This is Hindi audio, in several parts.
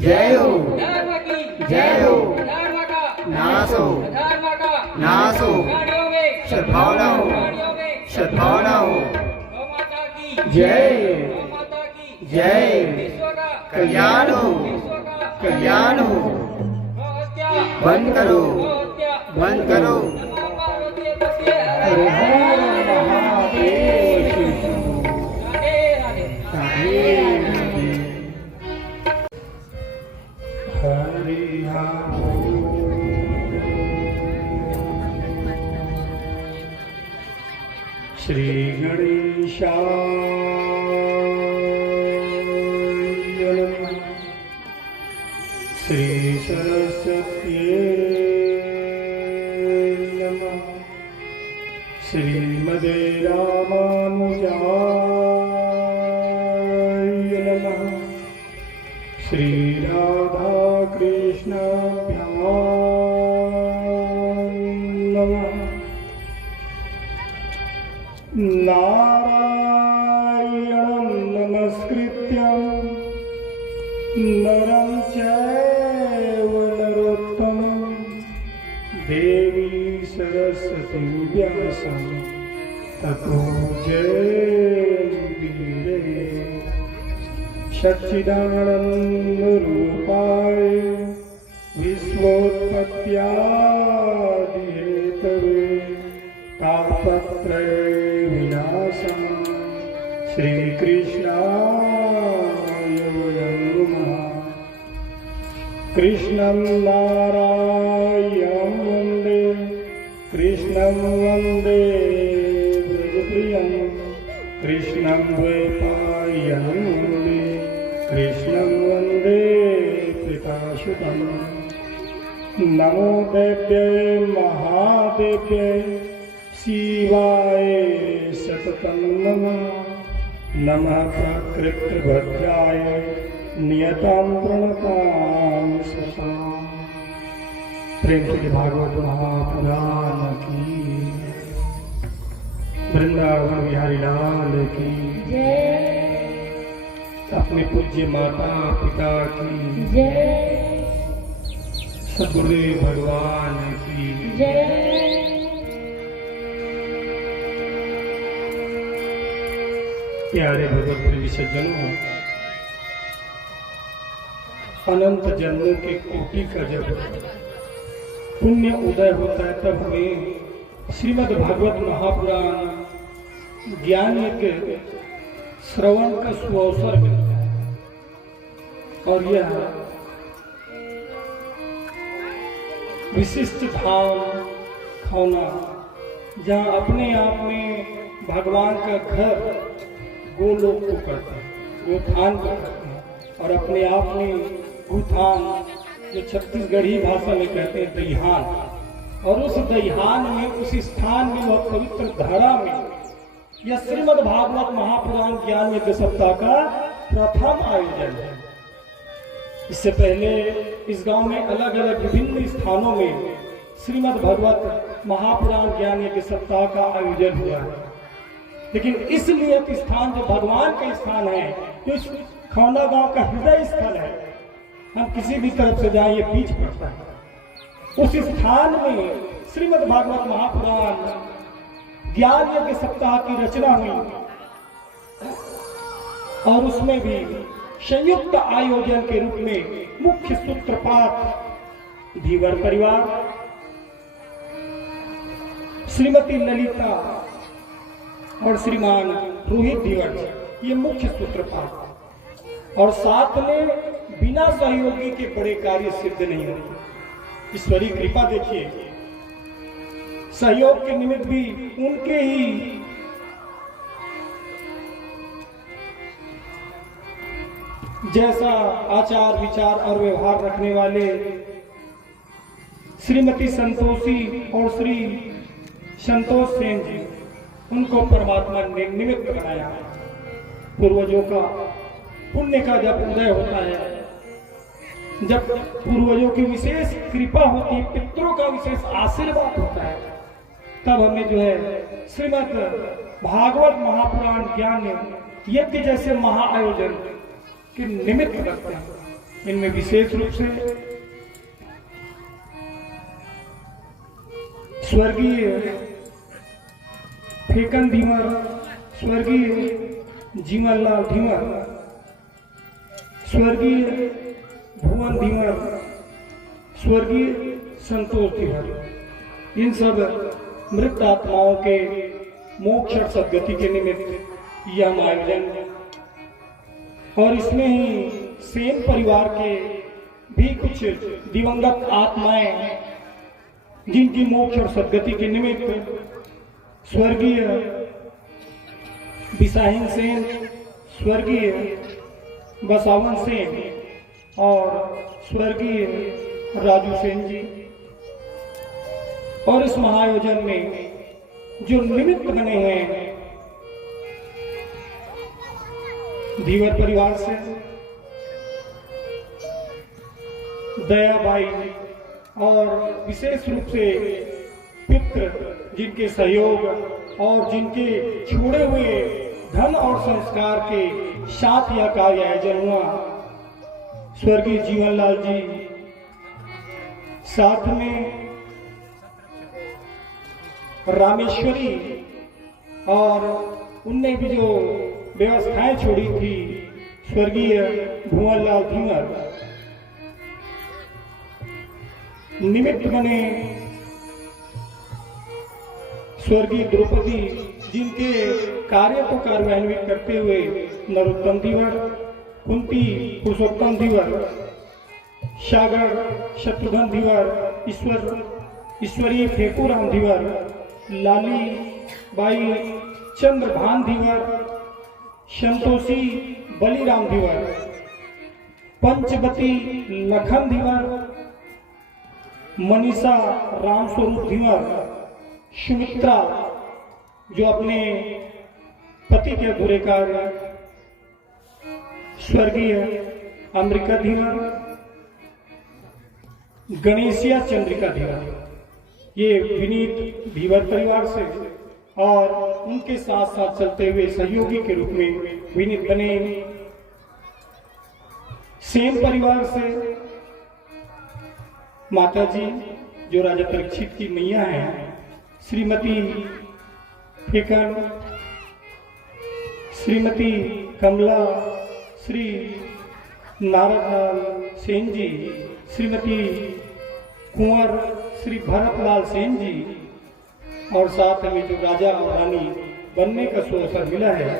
जय हो, जय हो, नाश हो, नाश हो, सद्भावना हो, सद्भावना हो, जय जय, कल्याण हो, कल्याण हो, बंद करो, बंद करो। श्री गणेशाय नमः। श्री सरस्वत्यै नमः। श्रीमते रामानुजाय नमः। श्री राधा कृष्णाभ्यां नमः। नारायणं नमस्कृत्यं नरं चैव नरोत्तमं देवी सरस्वतीं व्यासं ततो जयमुदीरये। सच्चिदानन्दरूपाय विश्वोत्पत्त्यादिहेतवे तापत्रय विनाशम श्रीकृष्णाय वयं नमः। कृष्णं नारायणं वन्दे, कृष्णं वन्दे व्रजप्रियं, कृष्णं द्वैपायनं वन्दे, कृष्णं वन्दे पितासुतं। नमो देव्यै महादेव्यै शिवाय सततं नमः। नमः प्राकृतभद्राय नियतां प्रणतां सतां। प्रेम से भागवत महापुराण की, वृंदावन बिहारी लाल की जय। अपने पूज्य माता पिता की जय। सद्गुरुदेव भगवान की जय। प्यारे भगवत प्रेमी सज्जनों, अनंत जन्मों के कोटि का जब पुण्य उदय होता है तब हमें श्रीमद् भागवत महापुराण ज्ञान के श्रवण का सुअवसर मिलता है। और यह विशिष्ट धाम खौना, जहाँ अपने आप में भगवान का घर गोलोक को करते हैं, गोथान को करते हैं, और अपने आप में गुथान, जो छत्तीसगढ़ी भाषा में कहते हैं दईहान, और उस दईहान में, उस स्थान में, वह पवित्र धारा में यह श्रीमद् भागवत महापुराण ज्ञान यज्ञ सप्ताह का प्रथम आयोजन है। इससे पहले इस गांव में अलग अलग विभिन्न स्थानों में श्रीमद् भागवत महापुराण ज्ञान यज्ञ सप्ताह का आयोजन हुआ है, लेकिन इसलिए स्थान जो भगवान का स्थान है, जो खौना गांव का हृदय स्थल है, हम किसी भी तरफ से जाएं ये बीच पड़ता है, उस स्थान में श्रीमद् भागवत महापुराण ज्ञान यज्ञ सप्ताह की रचना हुई, और उसमें भी संयुक्त आयोजन के रूप में मुख्य सूत्रपात धीवर परिवार, श्रीमती ललिता और श्रीमान रोहित धीवर, ये मुख्य सूत्रपात। और साथ में बिना सहयोगी के बड़े कार्य सिद्ध नहीं होते। ईश्वरीय कृपा देखिए, सहयोग के निमित्त भी उनके ही जैसा आचार विचार और व्यवहार रखने वाले श्रीमती संतोषी और श्री संतोष सेन जी, उनको परमात्मा ने निमित्त बनाया। पूर्वजों का पुण्य का जब उदय होता है, जब पूर्वजों की विशेष कृपा होती है, पितरों का विशेष आशीर्वाद होता है, तब हमें जो है श्रीमद् भागवत महापुराण ज्ञान यज्ञ जैसे महाआयोजन के निमित्त रखते हैं। इनमें विशेष रूप से स्वर्गीय फेकन धीवर, स्वर्गीय जीवनलाल धीवर, स्वर्गीय भुवन धीवर, स्वर्गीय संतोष धीवर, इन सब मृत आत्माओं के मोक्ष और सद्गति के निमित्त यह आयोजन। और इसमें ही सेन परिवार के भी कुछ दिवंगत आत्माएं, जिनकी मोक्ष और सद्गति के निमित्त स्वर्गीय बिसाहिन सेन, स्वर्गीय बसावन सेन और स्वर्गीय राजू सेन जी। और इस महाआयोजन में जो निमित्त बने हैं धीवर परिवार से दयाबाई और विशेष रूप से पितृ, जिनके सहयोग और जिनके छोड़े हुए धन और संस्कार के साथ यह कार्य आयोजन हुआ, स्वर्गीय जीवनलाल जी, साथ में रामेश्वरी, और उनने भी जो व्यवस्थाएं छोड़ी थी स्वर्गीय भुवनलाल धीवर, निमित्त बने स्वर्गीय द्रौपदी, जिनके कार्य को कार्यान्वित करते हुए नरोत्तम धीवर, कुंती पुरुषोत्तम धीवर, सागर शत्रुघ्न धीवर, ईश्वरीय फेकूराम धीवर, लाली बाई चंद्रभान धीवर, संतोषी बलिराम धीवर, पंचवती लखन धीवर, मनीषा रामस्वरूप धीवर, सुमित्रा जो अपने पति के अधूरे कार्य, स्वर्गीय अमृका धीवर, गणेशिया चंद्रिका धीवर, ये विनीत धीवर परिवार से और उनके साथ साथ चलते हुए सहयोगी के रूप में विनीत बने सेन परिवार से माता जी, जो राजा परीक्षित की मैया हैं, श्रीमती फेकन, श्रीमती कमला, श्री नारदलाल सेन जी, श्रीमती कुंवर श्री भरतलाल सेन जी, और साथ में जो राजा और रानी बनने का अवसर मिला है,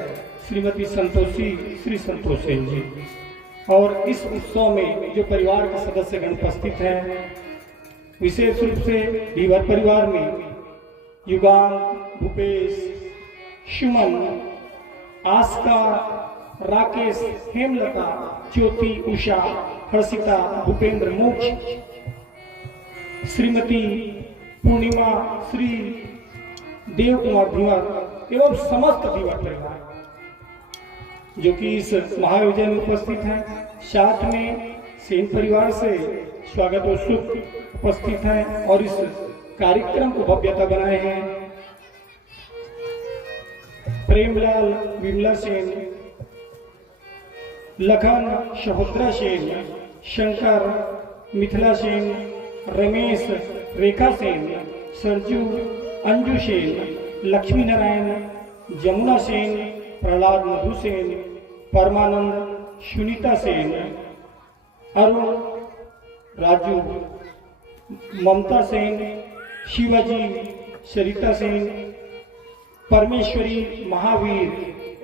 श्रीमती संतोषी श्री संतोष सेन जी। और इस उत्सव में जो परिवार के सदस्यगण उपस्थित हैं, विशेष रूप से धीवर परिवार में युगान, भूपेश, सुमन, आस्का, राकेश, हेमलता, ज्योति, उषा, हर्षिता, भूपेंद्र, मोक्ष, श्रीमती पूर्णिमा, श्री देव कुमार धीवर एवं समस्त धीवर परिवार जो कि इस महाआयोजन में उपस्थित हैं। साथ में सेन परिवार से स्वागत उत्सुक उपस्थित हैं और इस कार्यक्रम को भव्यता बनाए हैं। प्रेमलाल विमला सेन, लखन सहोत्रा सेन, शंकर मिथिला सेन, रमेश रेखा सेन, सरजू अंजू सेन, लक्ष्मी नारायण, जमुना सेन, प्रहलाद मधु सेन, परमानंद, सुनीता सेन, अरुण, राजू, ममता सेन, शिवाजी, सरिता सेन, परमेश्वरी, महावीर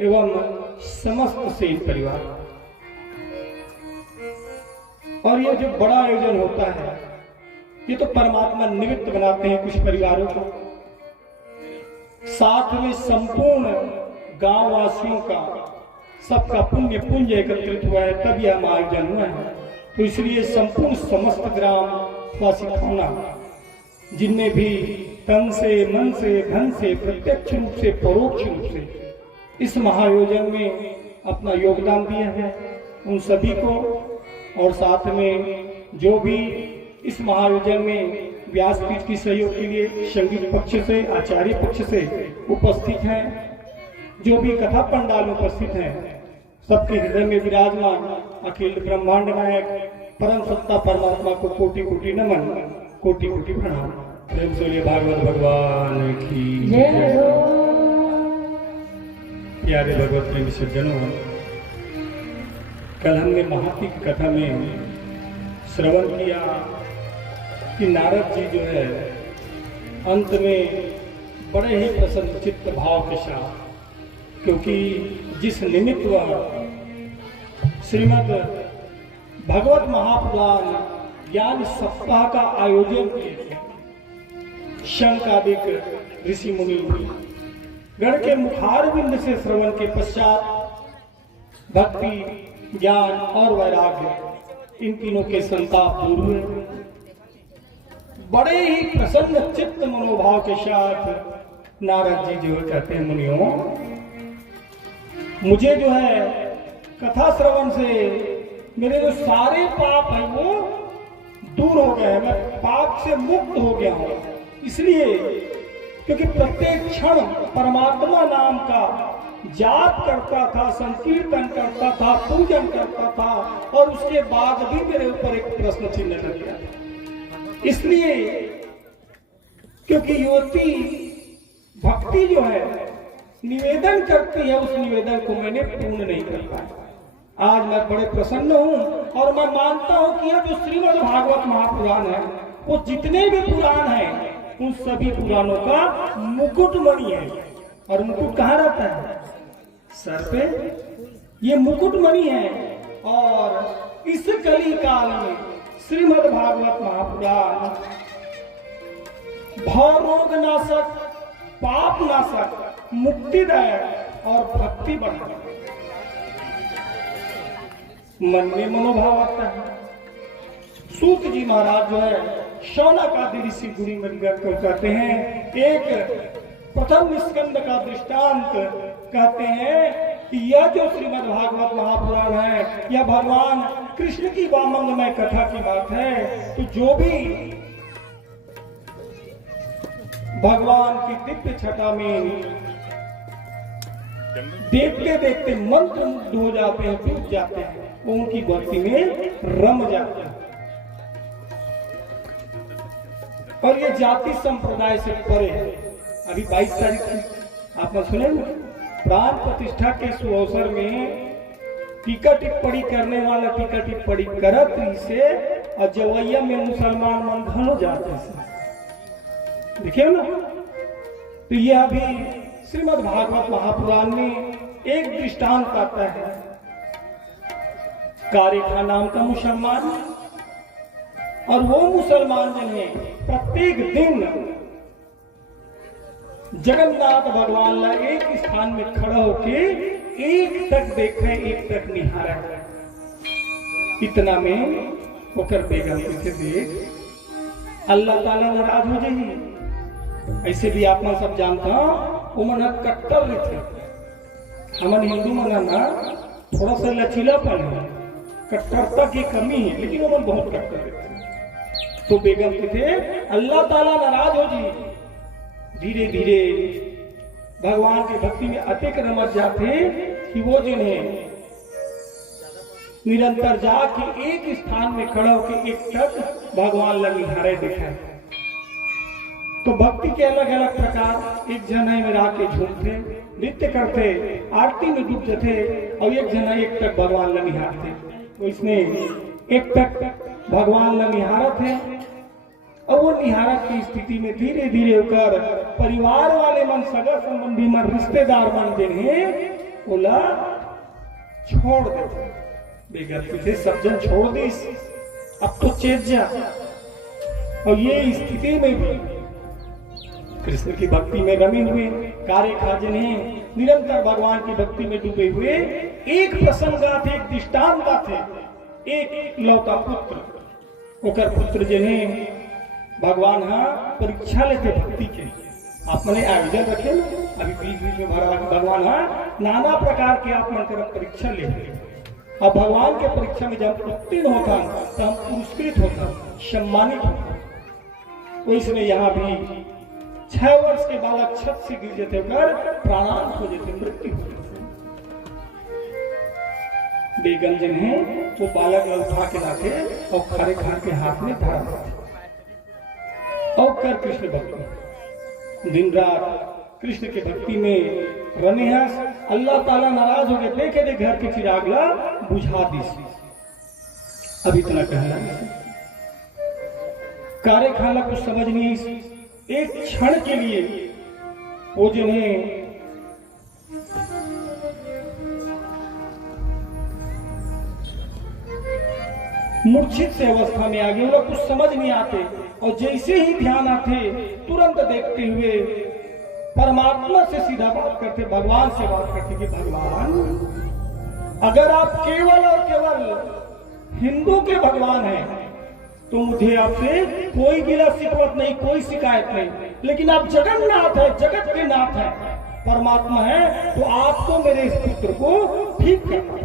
एवं समस्त सेन परिवार। और ये जो बड़ा आयोजन होता है ये तो परमात्मा निमित्त बनाते हैं कुछ परिवारों को, साथ में संपूर्ण गांव वासियों का सबका पुण्य पुंज एकत्रित हुआ है, तब यह आयोजन हुआ है। तो इसलिए संपूर्ण समस्त ग्राम वासी खौना, जिनमें भी तन से, मन से, धन से, प्रत्यक्ष रूप से, परोक्ष रूप से इस महाआयोजन में अपना योगदान दिया है, उन सभी को, और साथ में जो भी इस महाआयोजन में व्यासपीठ की सहयोग के लिए संगीत पक्ष से, आचार्य पक्ष से उपस्थित हैं, जो भी कथा पंडाल में उपस्थित हैं, सबके हृदय में विराजमान अखिल ब्रह्मांड नायक परम सत्ता परमात्मा को कोटि कोटि नमन, कोटि कोटि प्रणाम। प्रेम से भागवत भगवान की जय। प्यारे भगवत प्रेमी सज्जनों, कल हमने महाती की कथा में श्रवण किया कि नारद जी जो है अंत में बड़े ही प्रसन्न चित्त भाव के साथ, क्योंकि जिस निमित्त वह श्रीमद् भगवत महापुराण ज्ञान सप्ताह का आयोजन किए थे, शंकादिक ऋषि मुनि गण के मुखारविंद से श्रवण के पश्चात भक्ति, ज्ञान और वैराग्य इन तीनों के संताप दूर हुए। बड़े ही प्रसन्न चित्त मनोभाव के साथ नारद जी जो कहते हैं, मुनियों, मुझे जो है कथा श्रवण से मेरे जो सारे पाप है वो दूर हो गए, मैं पाप से मुक्त हो गया हूं। इसलिए क्योंकि प्रत्येक क्षण परमात्मा नाम का जाप करता था, संकीर्तन करता था, पूजन करता था, और उसके बाद भी मेरे ऊपर एक प्रश्न चिन्ह लग गया। इसलिए क्योंकि युवती भक्ति जो है निवेदन करती है, उस निवेदन को मैंने पूर्ण नहीं कर पाया। आज मैं बड़े प्रसन्न हूं और मैं मानता हूं कि यह जो श्रीमद् भागवत महापुराण है, वो जितने भी पुराण हैं उन सभी पुराणों का मुकुटमणि है। और मुकुट कहाँ रहता है? सर पे। ये मुकुटमणि है। और इस कली काल में श्रीमद् भागवत महापुराण भवरोग नाशक, पाप नाशक, मुक्तिदायक और भक्ति बढ़ाता मन में मनोभाव आता है। सूत जी महाराज जो है शौनक आदि ऋषि गुरु मंडल को कहते हैं, एक प्रथम स्कंद का दृष्टांत कहते हैं कि यह जो श्रीमद् भागवत महापुराण है, यह भगवान कृष्ण की वामंगमय कथा की बात है। तो जो भी भगवान की दिव्य छटा में देखते देखते मंत्र मुग्ध हो जाते हैं, डूब जाते हैं, वो उनकी भक्ति में रम जाते हैं। और ये जाति संप्रदाय से परे है। अभी 22 तारीख थी, आपने सुने ना, प्राण प्रतिष्ठा के सुअवसर में टीका टिप्पणी करने वाला टीका टिप्पणी करत से और जवैया में मुसलमान मन घन हो जाते हैं। देखिए ना, तो यह अभी श्रीमद् भागवत महापुराण में एक दृष्टांत आता है। कारेखा नाम का मुसलमान, और वो मुसलमान जिन्हें प्रत्येक दिन जगन्नाथ भगवान ला एक स्थान में खड़ा होके एक तक देखे, एक तक निहारा। इतना में होकर बेगम के देख अल्लाह ताला नाराज हो जाइए। ऐसे भी आप सब जानता वो मना कट्टर नहीं थे। हमारे हिंदू मना ना थोड़ा सा लचीलापन है, कट्टरता की कमी है, लेकिन वो मन बहुत कट्टर थे। तो बेगम के थे अल्लाह ताला नाराज हो जी। धीरे धीरे भगवान की भक्ति में अतिक रमत जाते कि वो जिन्हें निरंतर जाके एक स्थान में खड़ा होकर एक तक भगवान लगी हरे दिखाए। तो भक्ति के अलग अलग प्रकार, एक जना में रह के झूमते, नृत्य करते, आरती में डूबते थे, और एक जना एक तक भगवान लनिहारते। तो इसमें एक तक भगवान लनिहारत है और वो निहारक की स्थिति में धीरे धीरे होकर परिवार वाले मन, सगा संबंधी मन, रिश्तेदार मन जिन्हें बोला छोड़ दे, बेगर तुझे सब जन छोड़ दी, अब तो चेत जा। और ये स्थिति में भी कृष्ण की भक्ति में रमे हुए कार्य खाजन निरंतर भगवान की भक्ति में डूबे हुए एक प्रसंगात, एक दृष्टांत थे, एक लौता पुत्र होकर पुत्र जिन्हें भगवान परीक्षा लेते भक्ति के आपने आयोजन रखे ना, अभी बीच बीच में भगवान नाना प्रकार के आप मन तरफ परीक्षा लेते, और भगवान के परीक्षा में जब उत्तीर्ण होता तो हम पुरस्कृत होता, सम्मानित होता। इसमें यहाँ भी 6 वर्ष के बालक छत से गिर जाते होकर प्राणांत हो जाते, मृत्यु हो जाती। बेगम जिन्हें वो बालक उठा के लाके और खारे खान के हाथ में धरा और कर कृष्ण भक्ति दिन रात कृष्ण के भक्ति में रमे हैं। अल्लाह ताला नाराज हो गए, देखे दे घर के चिराग ला बुझा दी। अब इतना कहना कार्य खाना कुछ समझ नहीं, एक क्षण के लिए वो जिन्हें मूर्छित से अवस्था में आ गए, वो कुछ समझ नहीं आते, और जैसे ही ध्यान आते तुरंत देखते हुए परमात्मा से सीधा बात करते, भगवान से बात करते कि भगवान अगर आप केवल और केवल हिंदू के भगवान हैं तो मुझे आपसे कोई गिला शिकवत नहीं, कोई शिकायत नहीं, लेकिन आप जगन्नाथ है, जगत के नाथ है, परमात्मा है, तो आपको मेरे इस पुत्र को ठीक करना।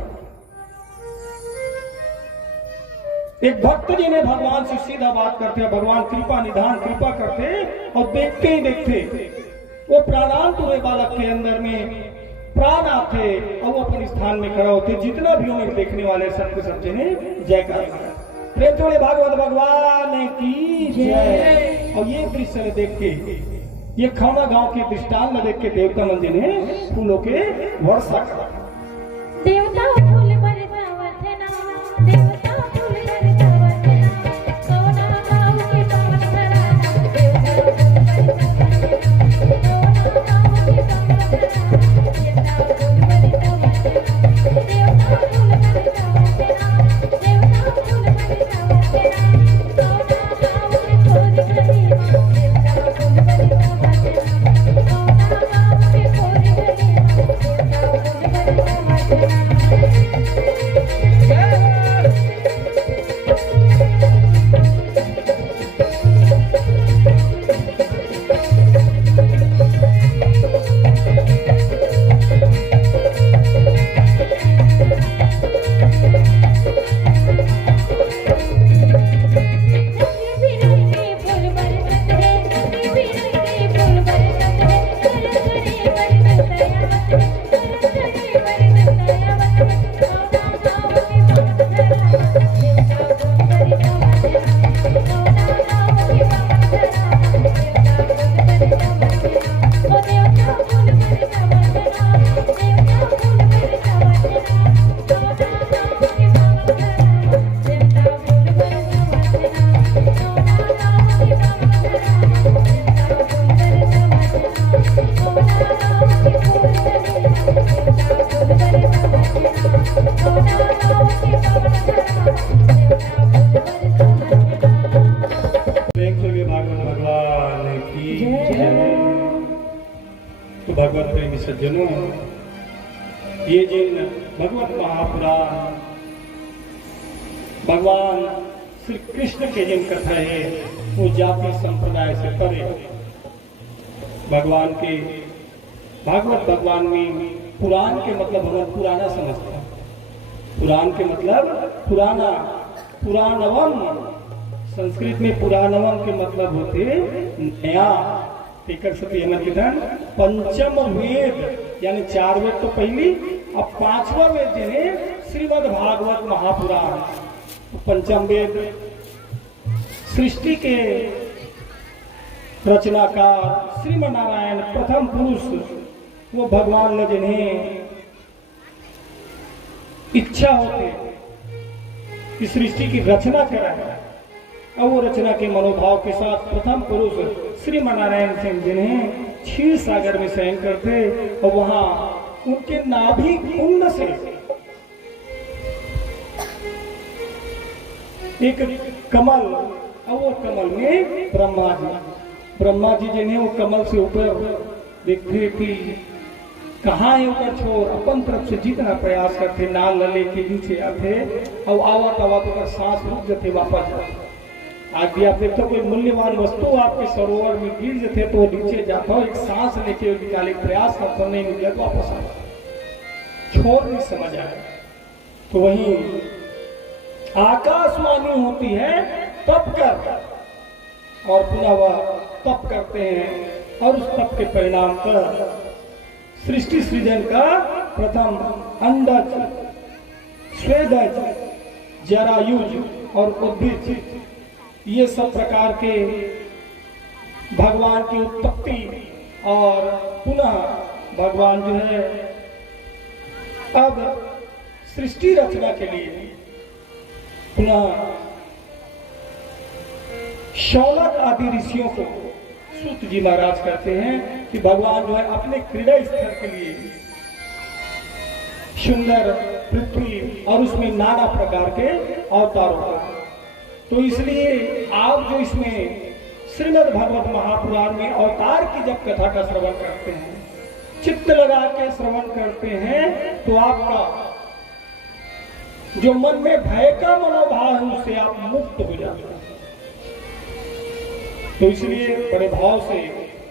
एक भक्त जी ने भगवान से सीधा बात करते, भगवान कृपा निधान कृपा करते, और देखते ही देखते वो प्राणांत हुए बालक के अंदर में प्राण आते और वो अपने स्थान में खड़ा होते। जितना भी उन्हें देखने वाले सबके सब जने जयकार प्रेम थोड़े भागवत भगवान की जय। और ये दृश्य देख के, ये खौना गांव के दृष्टांत में देख के देवता मंदिर ने फूलों के वर्षा करा। देवता फूल बरसावतना, देवता फूल बरसावतना, सोना गाँव के पवन धराना, देवता फूल बरसावतना, सोना गाँव के पवन धराना, देवता फूल बरसावतना, देवता फूल बरसावतना, देवता फूल बरसावतना, सोना गाँव के खोज गरीबा, देवता फूल बरसावतना, सोना गाँव के खोज गरीबा, देवता फूल तो भगवत प्रेमी सज्जनों, ये जिन भगवत महापुराण भगवान श्री कृष्ण के जिन कथा है वो जाति संप्रदाय से परे। भगवान के भागवत भगवान में पुराण के मतलब हम पुराना समझते हैं। पुराण के मतलब पुराना, पुराणवम, संस्कृत में पुराणवम के मतलब होते नया। पंचम वेद यानी 4 वेद तो पहली, अब 5वां वेद जिन्हें श्रीमद् भागवत महापुराण। पंचम वेद सृष्टि के रचनाकार श्रीमन नारायण प्रथम पुरुष, वो भगवान ने जिन्हें इच्छा होते कि सृष्टि की रचना करा और वो रचना के मनोभाव के साथ प्रथम पुरुष श्रीमनारायण सिंह जिन्हें क्षीर सागर में शयन करते और वहां उनके नाभि कुंड से एक कमल, और वो कमल में ब्रह्मा जी जिन्हें वो कमल से ऊपर देखते कि कहाँ है ऊपर छोर, अपन तरफ से जितना प्रयास करते नाल लले के नीचे आते और आवत ऊपर सांस रुक जाते वापस जाते। आज भी आप देखते हो कोई मूल्यवान वस्तु आपके सरोवर में गिर जाते तो नीचे जाता हो, एक सांस लेके निकाले प्रयास करता नहीं निकले तो वापस आ छोर नहीं समझ आए। तो वही आकाशवाणी होती है तप कर, और पुनः वह तप करते हैं और उस तप के परिणाम पर सृष्टि सृजन का प्रथम अंडज, स्वेदज, जरायुज और उद्भिज, ये सब प्रकार के भगवान की उत्पत्ति और पुनः भगवान जो है अब सृष्टि रचना के लिए पुनः शौनक आदि ऋषियों को सूत जी महाराज कहते हैं कि भगवान जो है अपने क्रीड़ा स्थल के लिए सुंदर पृथ्वी और उसमें नाना प्रकार के अवतारों का, तो इसलिए आप जो इसमें श्रीमद् भागवत महापुराण में अवतार की जब कथा का श्रवण करते हैं, चित्त लगा के श्रवण करते हैं, तो आपका जो मन में भय का मनोभाव है उससे आप मुक्त हो जाते हैं। तो इसलिए बड़े भाव से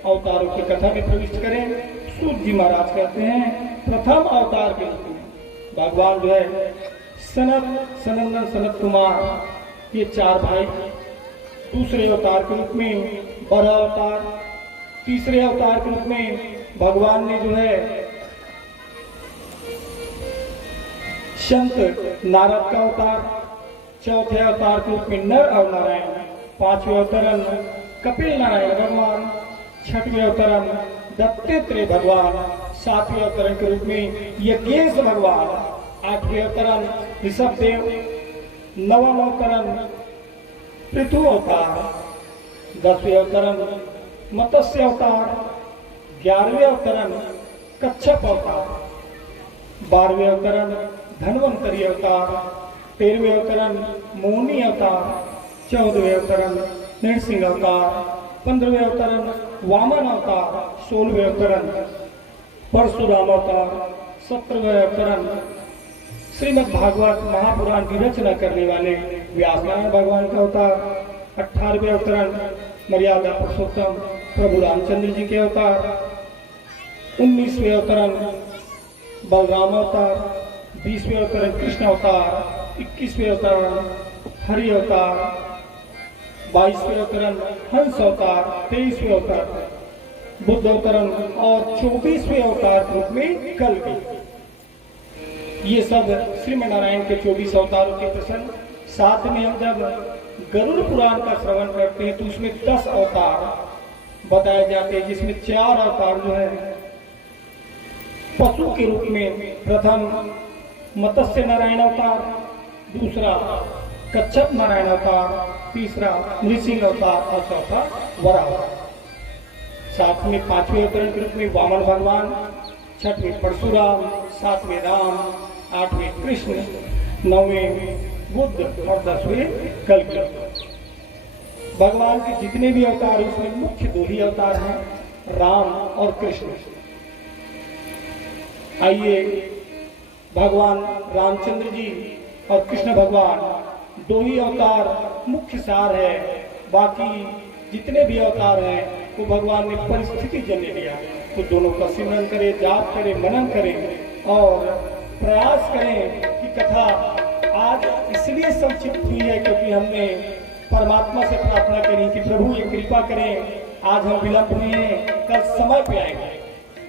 अवतारों की कथा में प्रविष्ट करें। सूत जी महाराज कहते हैं प्रथम अवतार के रूप में भगवान जो है सनंदन सनत कुमार, ये चार भाई, दूसरे अवतार के रूप में बड़ा अवतार, तीसरे अवतार के रूप में भगवान ने जो है संत नारद का अवतार, चौथे अवतार के रूप में नर और नारायण, पांचवें अवतरण कपिल नारायण भगवान, छठवें अवतरण दत्तात्रेय भगवान, सातवें अवतरण के रूप में यज्ञेश भगवान, आठवें अवतरण ऋषभदेव, नवम अवतरण पृथु अवतार, 10वें अवतरण मत्स्य अवतार, 11वें अवतरण कच्छप अवतार, 12वें अवतरण धन्वंतरी अवतार, 13वें अवतरण मोहिनी अवतार, 14वें अवतरण नृसिंह अवतार, 15वें अवतरण वामन अवतार, 16वें अवतरण परशुराम अवतार, 17वें अवतरण श्रीमद् भागवत महापुराण की रचना करने वाले व्यास नारायण भगवान का अवतार, 18वें अवतरण मर्यादा पुरुषोत्तम प्रभु रामचंद्र जी के अवतार, 19वें अवतरण बलराम अवतार, 20वें अवतरण कृष्ण अवतार, 21वें अवतरण हरि अवतार, 22वें अवतरण हंस अवतार, 23वें अवतार बुद्ध अवतरण और 24वें अवतार के रूप में कल्कि। ये सब श्रीमनारायण के 24 अवतारों के प्रसंग। साथ में हम जब गरुड़ पुराण का श्रवण करते हैं तो उसमें 10 अवतार बताए जाते हैं, जिसमें 4 अवतार जो है पशु के रूप में, प्रथम मत्स्य नारायण अवतार, दूसरा कच्छप नारायण अवतार, तीसरा नृसिंह अवतार और चौथा वराह अवतार। साथ में 5वें अवतरण के रूप में वामन भगवान, 6वें परशुराम, 7वें राम, 8वें कृष्ण, 9वें बुद्ध और 10वें कल्कि। भगवान के जितने भी अवतार उसमें मुख्य 2 ही अवतार हैं, राम और कृष्ण। आइए भगवान रामचंद्र जी और कृष्ण भगवान 2 ही अवतार मुख्य सार है, बाकी जितने भी अवतार हैं वो भगवान ने परिस्थिति जन्य लिया। तो दोनों का सिमरन करें, जाप करें, मनन करें और प्रयास करें कि कथा आज इसलिए संक्षिप्त हुई है क्योंकि हमने परमात्मा से प्रार्थना करी कि प्रभु ये कृपा करें, आज हम विलंब हुए हैं, कल समय पे आएंगे।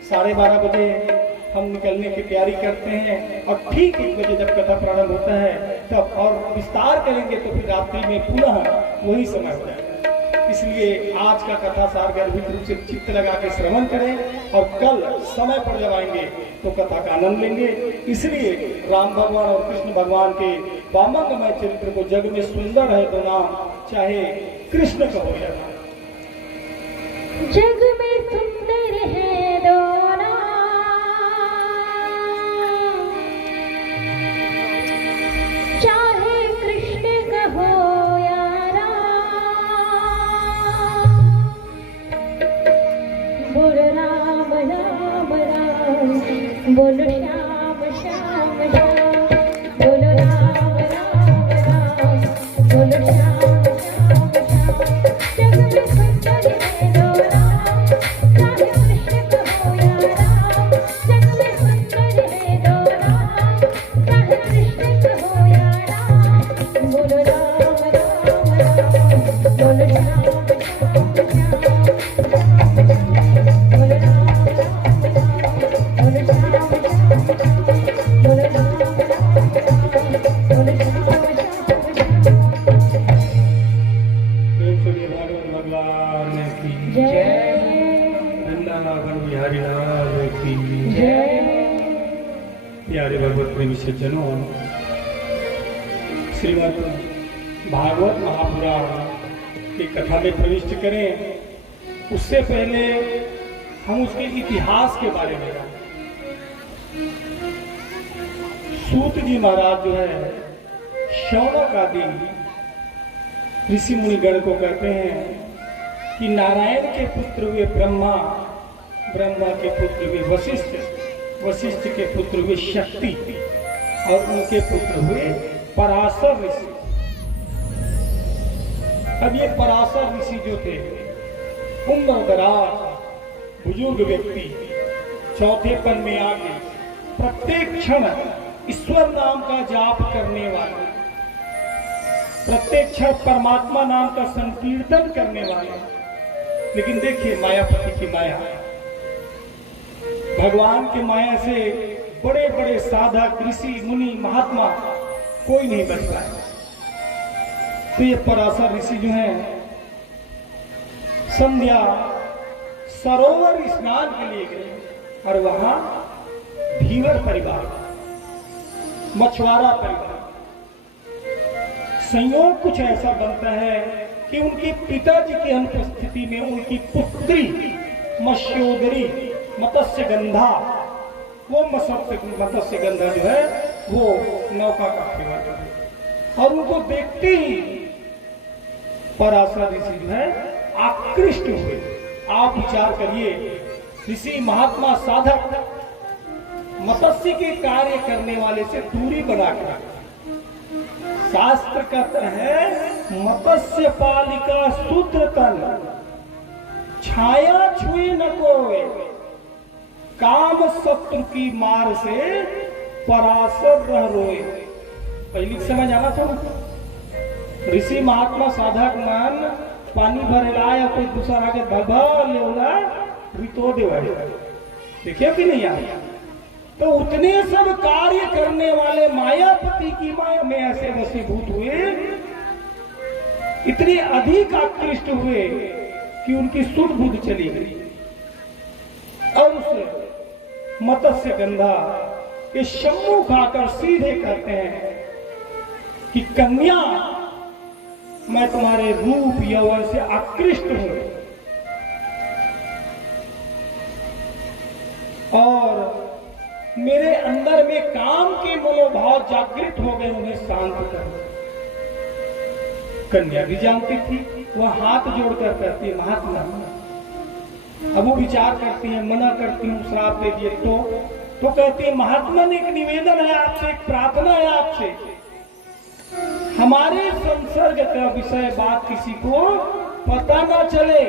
12:30 बजे हम निकलने की तैयारी करते हैं और ठीक 1 बजे जब कथा प्रारंभ होता है तब और विस्तार करेंगे तो फिर रात्रि में पुनः वही समय हो जाएगा। इसलिए आज का कथा सार गर्भित रूप से चित्त लगा के श्रवण करें और कल समय पर जब आएंगे तो कथा का आनंद लेंगे। इसलिए राम भगवान और कृष्ण भगवान के वामंगमय चरित्र को जग में सुंदर है तो नाम चाहे कृष्ण का हो या राम। जग में सुंदर है दोनों, चाहे कृष्ण का हो या राम। बोलो राम राम राम, बोलो श्याम श्याम श्याम, बोलो राम राम राम, बोलो श्याम श्याम श्याम। जग में सुंदर है दोनों, चाहे कृष्ण का हो या राम। जग में सुंदर है दोनों, चाहे कृष्ण का हो या राम। बोलो राम राम राम, बोलो श्याम श्याम श्याम, बोलो राम राम राम, बोलो श्याम श्याम श्याम, बोलो राम राम राम, बोलो श्याम श्याम श्याम। प्रेम से बोलिए भागवत भगवान की जय वृंदावन बिहारी लाल की जय। प्यारे भगवत प्रेमी सज्जनों, श्रीमद् भागवत महापुराण की कथा में प्रविष्ट करें उससे पहले हम उसके इतिहास के बारे में जानें। सूत जी महाराज जो है शौनक आदि ऋषि मुनिगण को कहते हैं कि नारायण के पुत्र हुए ब्रह्मा, ब्रह्मा के पुत्र हुए वशिष्ठ, वशिष्ठ के पुत्र हुए शक्ति और उनके पुत्र हुए पराशर ऋषि। अब ये पराशर ऋषि जो थे उम्र दराज बुजुर्ग व्यक्ति, चौथेपन में आके प्रत्येक क्षण ईश्वर नाम का जाप करने वाले, प्रत्येक क्षण परमात्मा नाम का संकीर्तन करने वाले। लेकिन देखिए मायापति की माया, भगवान की माया से बड़े बड़े साधक ऋषि मुनि महात्मा कोई नहीं बच पाए। तो ये पराशर ऋषि जो हैं संध्या सरोवर स्नान के लिए गए और वहां धीवर परिवार, मछुआरा परिवार, संयोग कुछ ऐसा बनता है कि उनके पिताजी की अनुपस्थिति में उनकी पुत्री मत्स्योदरी मत्स्यगंधा, वो मत्स्यगंधा जो है वो नौका का सेवा करे और उनको देखते ही पराशर ऋषि जो है आकृष्ट हुए। आप विचार करिए, ऋषि महात्मा साधक मत्स्य के कार्य करने वाले से दूरी बनाकर, शास्त्र कहता है मत्स्य पालिका सूत्र तन, छाया छुए न कोई, काम शत्रु की मार से पराशर रह रोए। पहली समझ आना था। ऋषि महात्मा साधक मान पानी भरे लाया, कोई दूसरा आगे भगा ले तो देखिए कि नहीं आया। तो उतने सब कार्य करने वाले मायापति की माया में ऐसे वशीभूत हुए, इतने अधिक आकृष्ट हुए कि उनकी सुध बुद्ध चली गई। और उस मत्स्यगंधा के सम्मुख आकर सीधे कहते हैं कि कन्या, मैं तुम्हारे रूप यौवन से आकृष्ट हूं और मेरे अंदर में काम के मनोभाव जागृत हो गए, उन्हें शांत कर। कन्या भी जानती थी, वह हाथ जोड़कर कहती है महात्मा। अब वो विचार करती है, मना करती हूँ, श्राप दे दिए तो कहती है महात्मा ने एक निवेदन है आपसे, एक प्रार्थना है आपसे, हमारे संसर्ग का विषय बात किसी को पता ना चले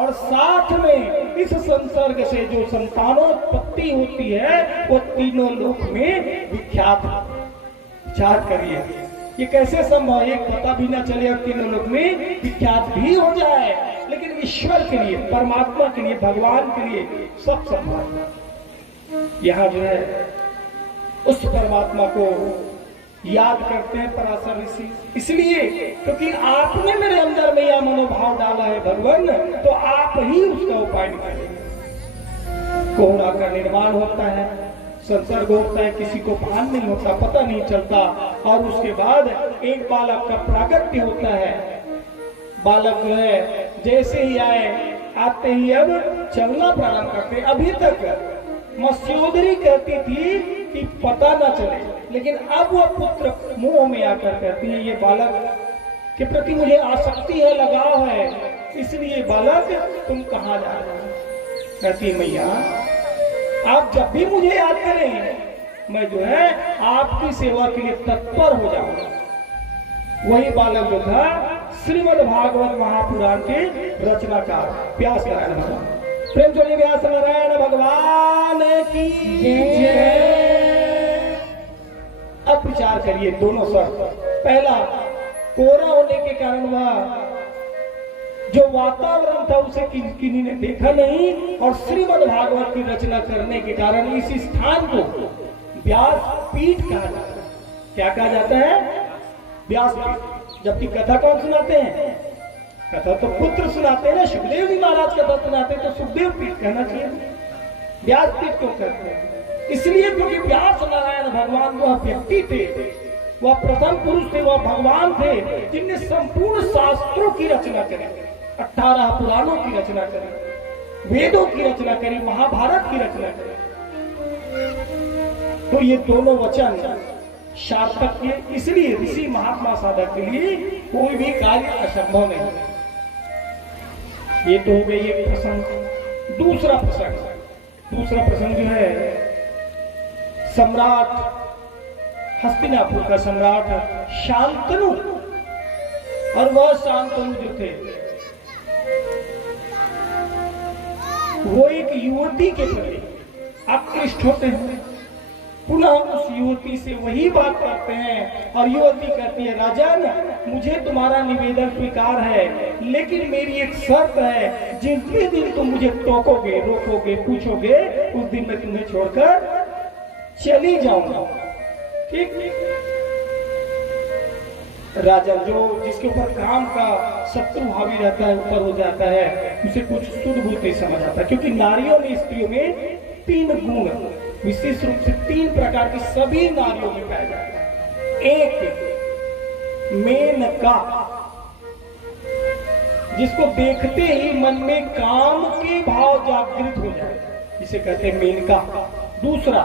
और साथ में इस संसर्ग से जो संतानोत्पत्ति होती है वो तीनों लोक में विख्यात। विचार करिए ये कैसे संभव, एक पता भी ना चले और तीनों लोक में विख्यात भी हो जाए। लेकिन ईश्वर के लिए, परमात्मा के लिए, भगवान के लिए सब संभव। यहाँ जो है उस परमात्मा को याद करते हैं पराशर ऋषि, इसलिए क्योंकि आपने मेरे अंदर में यह मनोभाव डाला है भगवान, तो आप ही उसका उपाय निकालेंगे। कोहरा का निर्माण होता है, संसर्ग होता है, किसी को भान नहीं होता, पता नहीं चलता, और उसके बाद एक बालक का प्रागट्य होता है बालक जो है जैसे ही आए, आते ही अब चलना प्रारंभ करते। अभी तक मत्स्योदरी कहती थी कि पता न चले, लेकिन अब वह पुत्र मुंह में आकर कहती है ये बालक के प्रति मुझे आसक्ति है, लगाव है, इसलिए बालक तुम कहाँ जा रहे हो? कहती है मैया आप जब भी मुझे याद करें मैं जो है आपकी सेवा के लिए तत्पर हो जाऊंगा। वही बालक जो था श्रीमद् भागवत महापुराण के रचनाकार व्यास नारायण भगवान। प्रेम जोड़िए व्यास नारायण भगवान की जय। अब विचार करिए दोनों शर्त। पहला, कोरा होने के कारण वह जो वातावरण था उसे किन्हीं ने देखा नहीं, और श्रीमद् भागवत की रचना करने के कारण इस स्थान को व्यास पीठ कहा जाता है। क्या कहा जाता है? व्यास पीठ। जबकि कथा कौन सुनाते हैं? कथा तो पुत्र सुनाते हैं ना। सुखदेव जी महाराज कथा सुनाते हैं तो सुखदेव पीठ कहना चाहिए, व्यास पीठ क्यों कहते हैं? इसलिए क्योंकि व्यास नारायण भगवान वह व्यक्ति थे, वह प्रथम पुरुष थे, वह भगवान थे जिनने संपूर्ण शास्त्रों की रचना करी, 18 पुराणों की रचना करी, वेदों की रचना करी, महाभारत की रचना करी। तो ये दोनों वचन सार्थक के, इसलिए ऋषि महात्मा साधक के लिए कोई भी कार्य असंभव नहीं है। ये तो हो गई एक प्रसंग। दूसरा प्रसंग जो है सम्राट हस्तिनापुर का सम्राट शांतनु, और वह शांतनु जो थे वो एक युवती के प्रति आकृष्ट होते हैं। पुनः उस युवती से वही बात करते हैं और युवती कहती है राजन मुझे तुम्हारा निवेदन स्वीकार है, लेकिन मेरी एक शर्त है, जिस भी दिन तुम मुझे टोकोगे, रोकोगे, पूछोगे, उस दिन मैं तुम्हें छोड़कर चली जाऊंगा। ठीक? राजा जो जिसके ऊपर काम का शत्रु हावी रहता है, ऊपर हो जाता है, उसे कुछ शुद्ध बुद्ध नहीं समझ आता, क्योंकि नारियों में स्त्रियों में 3 गुण विशेष रूप से 3 प्रकार की सभी नारियों में पाए जाते हैं। एक मेनका, जिसको देखते ही मन में काम के भाव जागृत हो जाए, इसे कहते हैं मेनका। दूसरा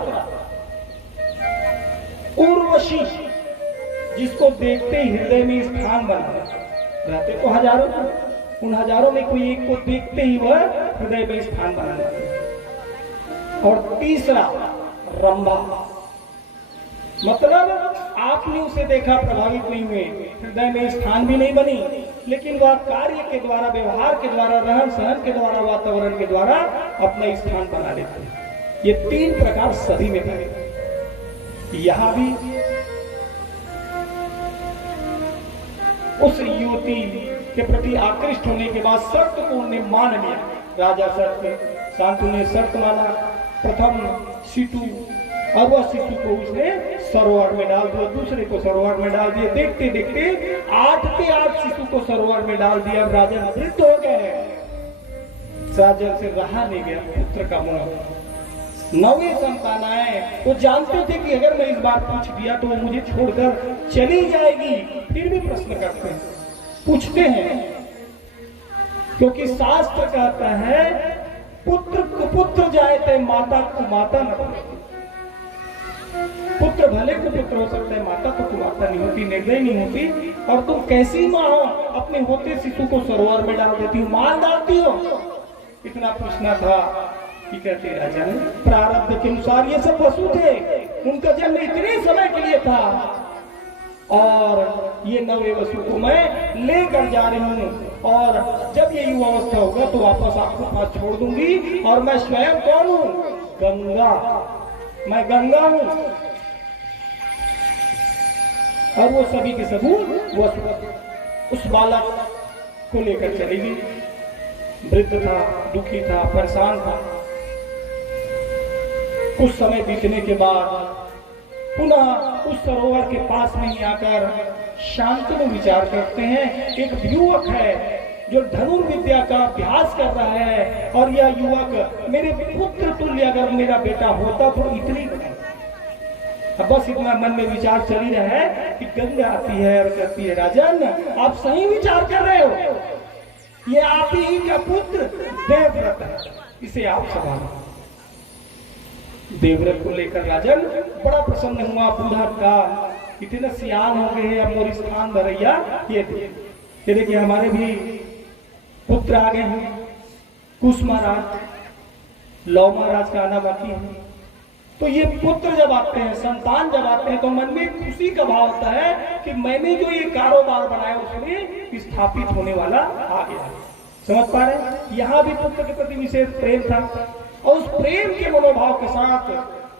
उर्वशी, जिसको देखते ही हृदय में स्थान बना रहते तो हजारों, उन हजारों में कोई एक को देखते ही वह हृदय में स्थान बना लेते। और तीसरा रंभा, मतलब आपने उसे देखा, प्रभावित नहीं हुए, हृदय में स्थान भी नहीं बनी, लेकिन वह कार्य के द्वारा, व्यवहार के द्वारा, रहन सहन के द्वारा, वातावरण के द्वारा अपना स्थान बना लेते हैं। ये 3 प्रकार सभी में पाए। यहां भी उस युवती के प्रति आकृष्ट होने के बाद शर्त को उन्हें मान लिया। राजा शांतनु ने शर्त माना, प्रथम सीतु, और वह सीतु को उसने सरोवर में डाल दिया, दूसरे को सरोवर में डाल दिया। देखते देखते 8 के 8 सीतु को सरोवर में डाल दिया। राजा वृद्ध हो गए, राजा से रहा नहीं गया पुत्र का मोह। 9वीं संतान आए, वो जानते थे कि अगर मैं इस बार पूछ दिया तो वो मुझे छोड़कर चली जाएगी, फिर भी प्रश्न करते हैं, पूछते हैं, क्योंकि शास्त्र कहता है पुत्र कुपुत्र जाए ते माता कुमाता न बने। पुत्र भले कुपुत्र हो सकता है, माता तो कुमाता नहीं होती, निर्दयी नहीं होती। और तुम कैसी माँ हो, अपने होते शिशु को सरोवर में डाल देती हो, मार डालती हो। इतना पूछना था कि कहते राजा ने प्रारब्ध के अनुसार ये सब वसु थे, उनका जन्म इतने समय के लिए था, और ये 9वें वसु को मैं लेकर जा रही हूँ, और जब ये युवावस्था होगा तो वापस आपको पास छोड़ दूंगी। और मैं स्वयं कौन हूँ? गंगा, मैं गंगा हूँ। और वो सभी के सभी वसु उस बालक को लेकर चली गई। वृद्ध था, दुखी था, परेशान था। कुछ समय बीतने के बाद पुनः उस सरोवर के पास में ही आकर शांतनु विचार करते हैं। एक युवक है जो धनुर्विद्या का अभ्यास कर रहा है, और यह युवक मेरे पुत्र तुल्य अगर मेरा बेटा होता तो इतनी अब बस इतना मन में विचार चल ही रहा है कि गंगा आती है और कहती है, राजन आप सही विचार कर रहे हो, ये आप ही का पुत्र देवव्रत है, इसे आप संभालो। देवव्रत को लेकर राजन बड़ा प्रसन्न हुआ। बूढ़ा का इतने सियान हो गए, अब मोरी स्थान भरैया, ये देखिए हमारे भी पुत्र आ गए हैं। कुश महाराज, लव महाराज का आना बाकी है। तो ये पुत्र जब आते हैं, संतान जब आते हैं, तो मन में खुशी का भाव होता है कि मैंने जो ये कारोबार बनाया उसमें स्थापित होने वाला आ गया। समझ पा रहे हैं? यहाँ भी पुत्र के प्रति विशेष प्रेम था और उस प्रेम के मनोभाव के साथ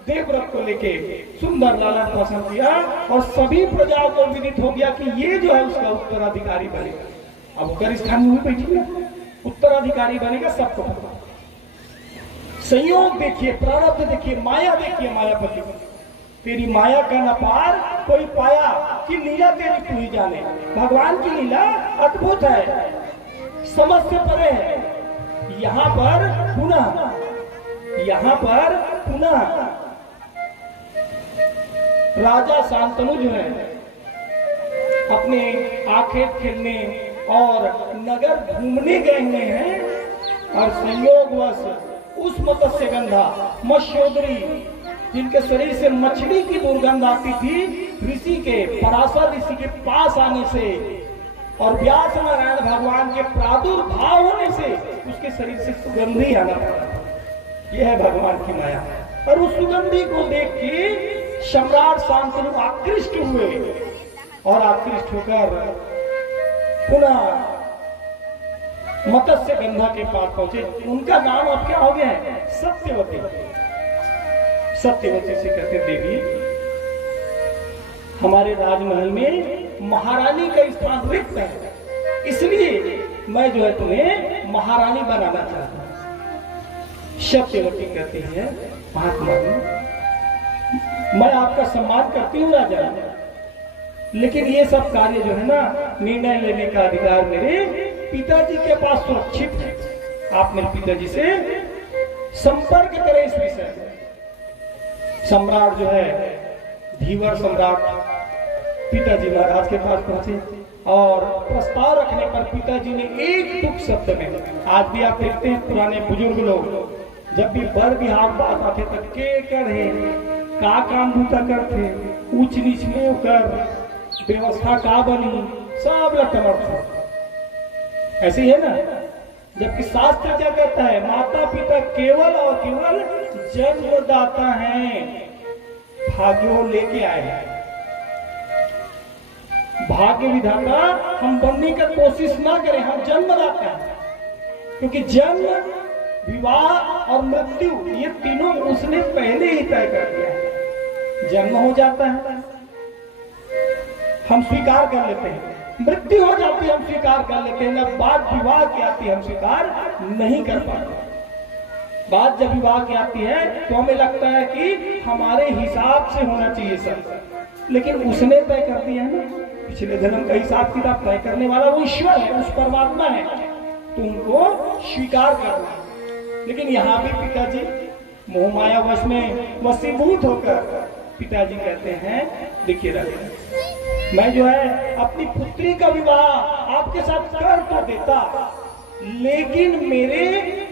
देवव्रत को लेके सुंदर लालन पालन किया और सभी प्रजाओं को विदित हो गया कि ये जो है उसका उत्तराधिकारी बनेगा। अब उधर स्थान में बैठी ना, उत्तराधिकारी बनेगा, सबको पता। संयोग देखिए, प्रारब्ध देखिए, माया देखिए, मायापति तेरी माया का न पार कोई पाया कि लीला तेरी तू ही जाने। भगवान की लीला अद्भुत है, समझ से परे है। यहाँ पर पुनः राजा शांतनु जो है अपने आखेट खेलने और नगर घूमने गए हुए हैं और संयोगवश उस मत्स्य गंधा मत्स्योदरी जिनके शरीर से मछली की दुर्गंध आती थी, ऋषि के पराशर ऋषि के पास आने से और व्यास नारायण भगवान के प्रादुर्भाव होने से उसके शरीर से सुगंधी आना पड़ा। यह है भगवान की माया। और उस सुगंधी को देख के सम्राट शांतनु आकृष्ट हुए और आकृष्ट होकर पुनः मत्स्य गंधा के पास पहुंचे। उनका नाम अब क्या हो गया है? सत्यवती। सत्यवती से कहते, देवी हमारे राजमहल में महारानी का स्थान रिक्त है, इसलिए मैं जो है तुम्हें महारानी बनाना चाहता हूं। सत्यवती कहती है, महात्मा मैं आपका सम्मान करती हूँ राजा, लेकिन ये सब कार्य जो है ना, निर्णय लेने का अधिकार मेरे पिताजी के पास सुरक्षित है। आप मेरे पिताजी से संपर्क करें इस विषय में। सम्राट जो है, धीवर सम्राट पिताजी महाराज के पास पहुंचे और प्रस्ताव रखने पर पिताजी ने एक टुक शब्द में, आज भी आप देखते हैं पुराने बुजुर्ग लोग जब भी बर बिहार बात आते तो के करे का काम भूता करते, ऊंच नीच में होकर व्यवस्था का बनी, सब लटमट। ऐसी है ना, जबकि शास्त्र क्या कहता है, माता पिता केवल और केवल जन्मदाता हैं, भाग्यो लेके आए हैं। भाग्य विधाता हम बनने का कोशिश ना करें, हम जन्मदाता हैं, क्योंकि जन्म, विवाह और मृत्यु ये तीनों उसने पहले ही तय कर दिया है। जन्म हो जाता है, हम स्वीकार कर लेते हैं, मृत्यु हो जाती है, हम स्वीकार कर लेते हैं, ना बात विवाह की आती है हम स्वीकार नहीं कर पाते। बात जब विवाह की आती है तो हमें लगता है कि हमारे हिसाब से होना चाहिए सब, लेकिन उसने तय कर दिया है ना, पिछले जन्म का हिसाब किताब तय करने वाला वो ईश्वर है, उस परमात्मा है, तो उनको स्वीकार करना है। लेकिन यहाँ भी पिताजी मोह माया वश में वशीभूत होकर पिताजी कहते हैं, देखिए राजा, मैं जो है अपनी पुत्री का विवाह आपके साथ कर तो देता, लेकिन मेरे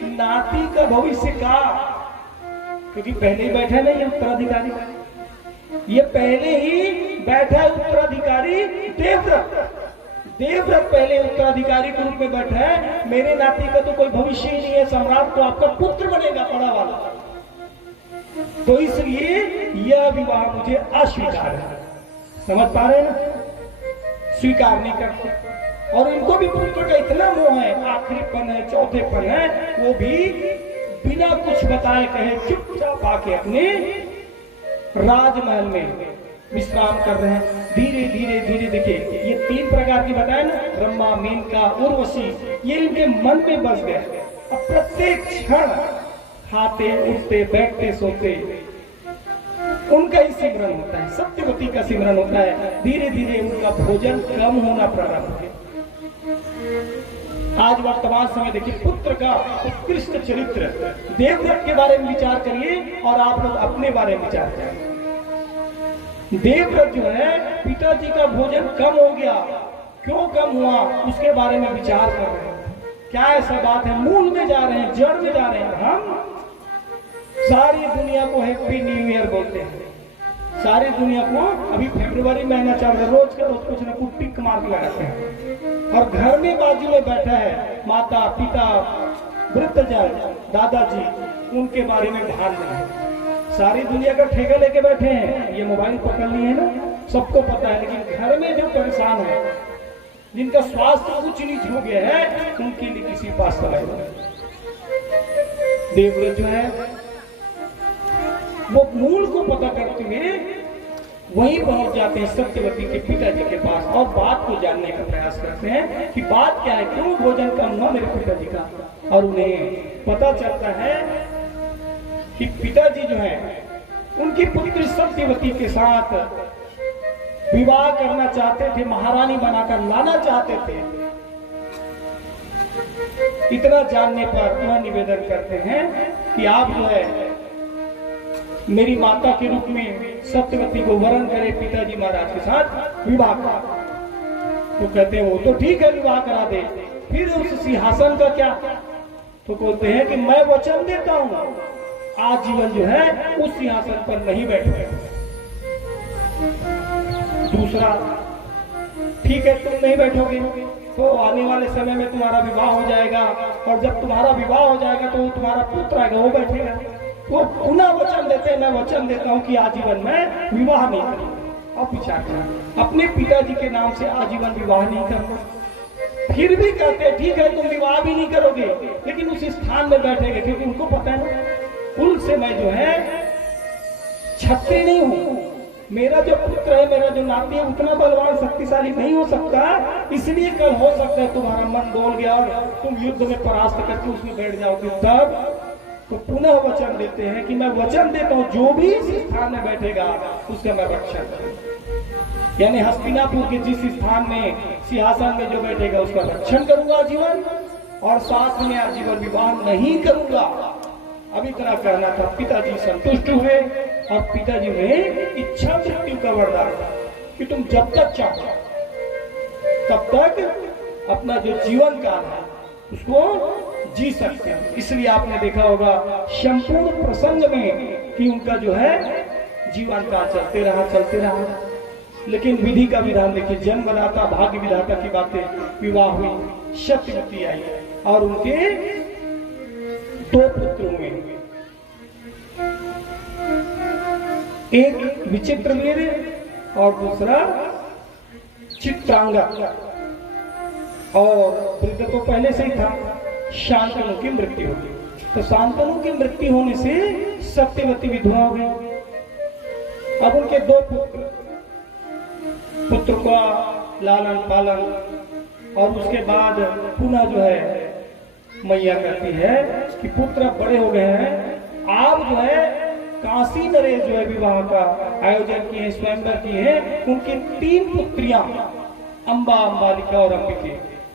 नाती का भविष्य का, क्योंकि पहले ही बैठा नहीं है उत्तराधिकारी, ये पहले ही बैठा है उत्तराधिकारी देवव्रत। देवव्रत पहले उत्तराधिकारी के रूप में बैठा है, मेरे नाती का तो कोई भविष्य ही नहीं है, सम्राट तो आपका पुत्र बनेगा बड़ा वाला, तो इसलिए यह विवाह मुझे अस्वीकार है। समझ पा रहे हैं ना, स्वीकार नहीं करते। और इनको भी पुत्र का इतना मोह है, आखिरीपन है, चौथेपन है, वो भी बिना कुछ बताए कहे चुपचाप आके अपने राजमहल में विश्राम कर रहे हैं। धीरे धीरे धीरे देखिए, ये तीन प्रकार की बताए ना, ब्रह्मा, मेनका, उर्वशी, ये इनके मन में बस गए। अब प्रत्येक क्षण खाते, उठते, बैठते, सोते उनका ही सिमरन होता है, सत्यवती का सिमरन होता है। धीरे धीरे उनका भोजन कम होना प्रारंभ हो गया। आज वर्तमान समय देखिए, पुत्र का उत्कृष्ट चरित्र, देवव्रत के बारे में विचार करिए और आप लोग अपने बारे में विचार करिए। देवव्रत जो है पिताजी का भोजन कम हो गया, क्यों कम हुआ उसके बारे में विचार कर रहे हैं। क्या ऐसा बात है, मूल में जा रहे हैं, जड़ में जा रहे हैं। हम सारी दुनिया को हैप्पी न्यू ईयर बोलते हैं, सारी दुनिया को अभी फरवरी महीना चल रहा है, रोज का रोज कुछ ना कुछ टिक मार के लगाते हैं। और घर में बाजू में बैठा है माता पिता वृद्धजन दादाजी, उनके बारे में ध्यान नहीं है। सारी दुनिया का ठेका लेके बैठे हैं, ये मोबाइल पकड़ लिए है ना, सबको पता है। लेकिन घर में जो परेशान है, जिनका स्वास्थ्य ऊंच नीच हो गया है, उनके लिए किसी पास समय नहीं। देवव्रत जो है वो मूल को पता करते हुए वहीं पहुंच जाते हैं सत्यवती के पिताजी के पास और बात को जानने का प्रयास करते हैं कि बात क्या है, क्यों भोजन कम हुआ मेरे पिताजी का। और उन्हें पता चलता है कि पिताजी जो है उनकी पुत्री सत्यवती के साथ विवाह करना चाहते थे, महारानी बनाकर लाना चाहते थे। इतना जानने पर वह निवेदन करते हैं कि आप जो है मेरी माता के रूप में सत्यवती को वरण करे, पिताजी महाराज के साथ विवाह करा। तो कहते हैं वो तो ठीक है, विवाह करा दे, फिर उस सिंहासन का क्या? तो बोलते हैं कि मैं वचन देता हूं आजीवन जो है उस सिंहासन पर नहीं बैठे। दूसरा, ठीक है तुम नहीं बैठोगे तो आने वाले समय में तुम्हारा विवाह हो जाएगा, और जब तुम्हारा विवाह हो जाएगा तो तुम्हारा पुत्र आएगा, वो बैठेगा। वो पुनः वचन देते हैं, मैं वचन देता हूं कि आजीवन में विवाह नहीं करूंगा। और विचार करें, अपने पिताजी के नाम से आजीवन विवाह नहीं करूंगा। फिर भी कहते हैं ठीक है तुम विवाह भी नहीं करोगे, लेकिन उस स्थान में बैठेंगे, क्योंकि उनको पता है ना कुल से मैं जो है छत्री नहीं हूं। मेरा जो पुत्र है, मेरा जो नाती है, उतना बलवान शक्तिशाली नहीं हो सकता। इसलिए कल हो सकता है तुम्हारा मन डोल गया और तुम युद्ध में परास्त करके उसमें बैठ जाओगे। तब तो पुनः वचन देते हैं कि मैं वचन देता हूं जो भी इस स्थान में बैठेगा उसका मैं रक्षा करूंगा। यानी हस्तिनापुर के जिस स्थान में सिंहासन में जो बैठेगा उसका रक्षण करूंगा आजीवन, और साथ में आजीवन विवाह नहीं करूंगा। अब इतना कहना था। पिताजी संतुष्ट हुए और पिताजी ने इच्छा मृत्यु का वरदान कि तुम जब तक चाहो तब तक अपना जो जीवन काल है उसको जी सकते हैं। इसलिए आपने देखा होगा संपूर्ण प्रसंग में कि उनका जो है जीवन काल चलते रहा। लेकिन विधि का विधान देखिए, जन्मदाता भाग्य विधाता की बातें, विवाह हुई, सत्यवती आई और उनके 2 पुत्र हुए, एक विचित्रवीर और दूसरा चित्रांगा। और वृद्ध तो पहले से ही था। शांतनु की मृत्यु हो गई, तो शांतनु की मृत्यु होने से सत्यवती विधवा हो गई। अब उनके 2 पुत्र का लालन पालन, और उसके बाद पुनः जो है मैया कहती है कि पुत्र बड़े हो गए हैं, आप जो है काशी नरेश जो है विवाह का आयोजन किए, स्वयंवर किए हैं। उनकी 3 पुत्रियां अंबा, अंबालिका और अंबिके,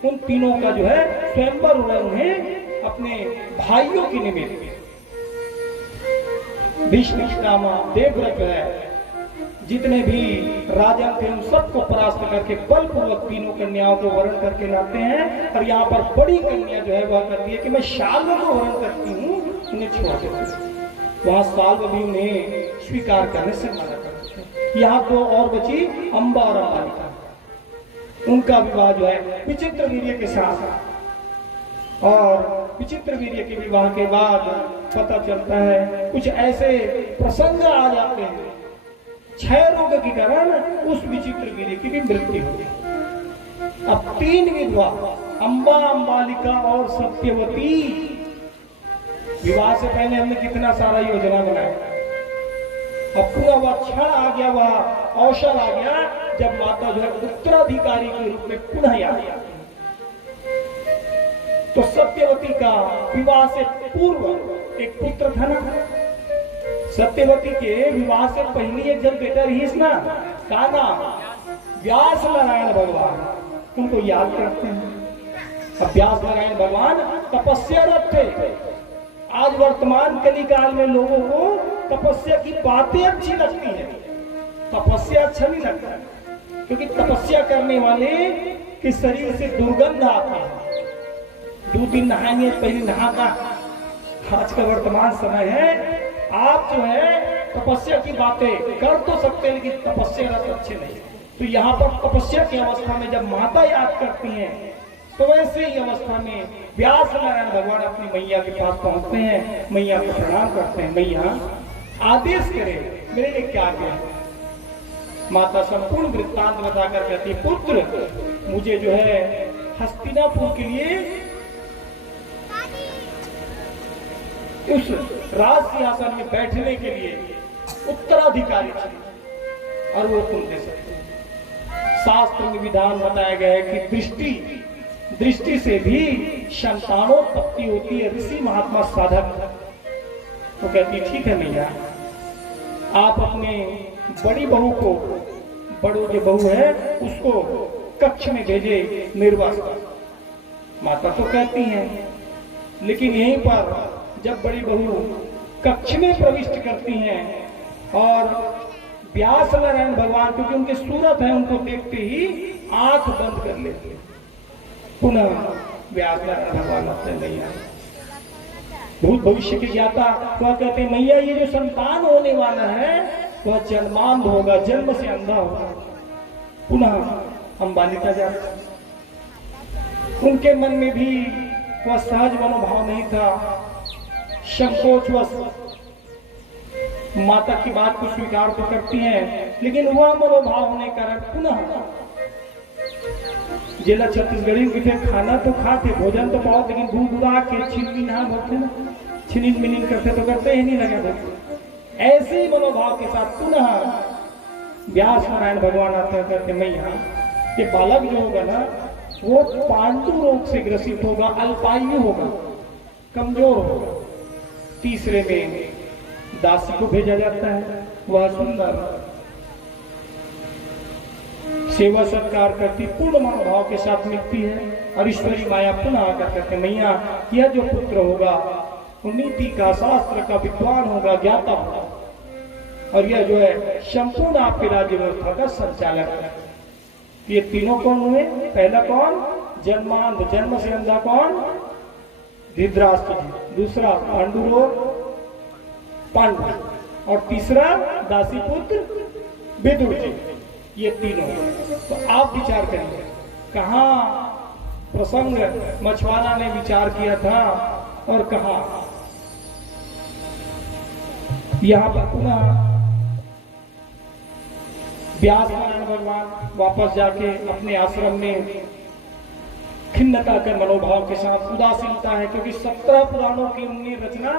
उन तीनों का जो है स्वयंवर उन्हें अपने भाइयों के निमित्त भीष्म पितामह देवव्रत है, जितने भी राजा थे उन सबको परास्त करके बलपूर्वक तीनों कन्याओं को वरण करके लाते हैं। और यहाँ पर बड़ी कन्या जो है वह कहती है कि मैं शाल्व को वरण करती हूँ, उन्हें छोड़ देती हूँ। वहां साल्व भी उन्हें स्वीकार करने से मना करते हैं। यहाँ 2 और बची, अंबा और अंबालिका। उनका विवाह जो है विचित्रवीर्य के साथ, और विचित्रवीर्य के विवाह के बाद पता चलता है कुछ ऐसे प्रसंग आ जाते हैं, क्षय रोग के कारण उस विचित्रवीर्य की भी मृत्यु हो गई। अब 3 विधवा, अंबा, अंबालिका और सत्यवती, विवाह से पहले हमने कितना सारा योजना बनाया। अब पूरा वह क्षण आ गया, वह अवसर आ गया जब माता जो है उत्तराधिकारी के रूप में पुनः याद आती। तो सत्यवती का विवाह से पूर्व एक पुत्र था ना। सत्यवती के विवाह से पहले एक जन बेटा रही ना, का नाम व्यास नारायण भगवान, उनको याद करते हैं। अब व्यास नारायण भगवान तपस्यारत थे। आज वर्तमान कलिकाल में लोगों को तपस्या की बातें अच्छी लगती है, तपस्या अच्छा नहीं लगता, क्योंकि तपस्या करने वाले के शरीर से दुर्गंध आता है। 2 दिन नहाएंगे, पहले नहाता। आज का वर्तमान समय है, आप जो है तपस्या की बातें कर तो सकते हैं, लेकिन तपस्या अच्छे नहीं। तो यहाँ पर तपस्या की अवस्था में जब माता याद करती हैं, तो वैसे ही अवस्था में व्यास नारायण भगवान अपनी मैया के पास पहुंचते हैं, मैया को प्रणाम करते हैं। मैया आदेश करें, मेरे लिए क्या क्या है? माता संपूर्ण वृत्तांत बताकर कहती, पुत्र मुझे जो है हस्तिनापुर के लिए उस राज सिंहासन में बैठने के लिए उत्तराधिकारी चाहिए, और वो तुम दे सकते हो। शास्त्र में विधान बताया गया है कि दृष्टि से भी संतानोत्पत्ति होती है, ऋषि महात्मा साधक। तो कहती ठीक है मैया, आप अपने बड़ी बहू को, बड़ो जो बहू है उसको कक्ष में भेजे निर्वास। माता तो कहती हैं, लेकिन यहीं पर जब बड़ी बहू कक्ष में प्रविष्ट करती हैं और व्यास नारायण भगवान, क्योंकि उनके सूरत है, उनको देखते ही आंख बंद कर लेते हैं। पुनः व्यास नारायण भगवान अपने मैया भूत भविष्य की ज्ञाता, वह कहते हैं मैया ये जो संतान होने वाला है वह जन्मांध होगा, जन्म से अंधा होगा। पुनः हम बालिका जाते, उनके मन में भी वह सहज मनोभाव नहीं था, संकोचवश माता की बात को स्वीकार तो करती हैं, लेकिन वह मनोभाव होने के कारण पुनः जिला छत्तीसगढ़ी की थे, खाना तो खाते, भोजन तो बहुत, लेकिन गुड़गुड़ा के छिनमिना भरते ना, छिनिन मिनिन करते तो करते ही नहीं लगे भरते। ऐसे ही मनोभाव के साथ पुनः व्यास नारायण भगवान आते हैं, कहते मैया ये बालक जो होगा ना वो पांडु रोग से ग्रसित होगा, अल्पायु होगा, कमजोर होगा। तीसरे में दासी को भेजा जाता है, वह सुंदर सेवा सत्कार करती, पूर्ण मनोभाव के साथ मिलती है, और ईश्वरी माया पुनः आकर कहते मैया यह जो पुत्र होगा वो नीति का, शास्त्र का विद्वान होगा, ज्ञाता होगा, और यह जो है संपूर्ण आपके राज्य व्यवस्था का संचालक है। ये तीनों कौन हुए? पहला कौन? जन्मांध, जन्म से अंधा कौन? धृतराष्ट्र जी, दूसरा पांडुरोग पांडु, और तीसरा दासी पुत्र विदुर जी। ये तीनों। तो आप विचार करिए, कहाँ प्रसंग मछुआरा ने विचार किया था और कहाँ यहाँ पर पुनः व्यास नारायण भगवान वापस जाके अपने आश्रम में खिन्नता के मनोभाव के साथ, उदासीनता है, क्योंकि 17 पुराणों की उन्होंने रचना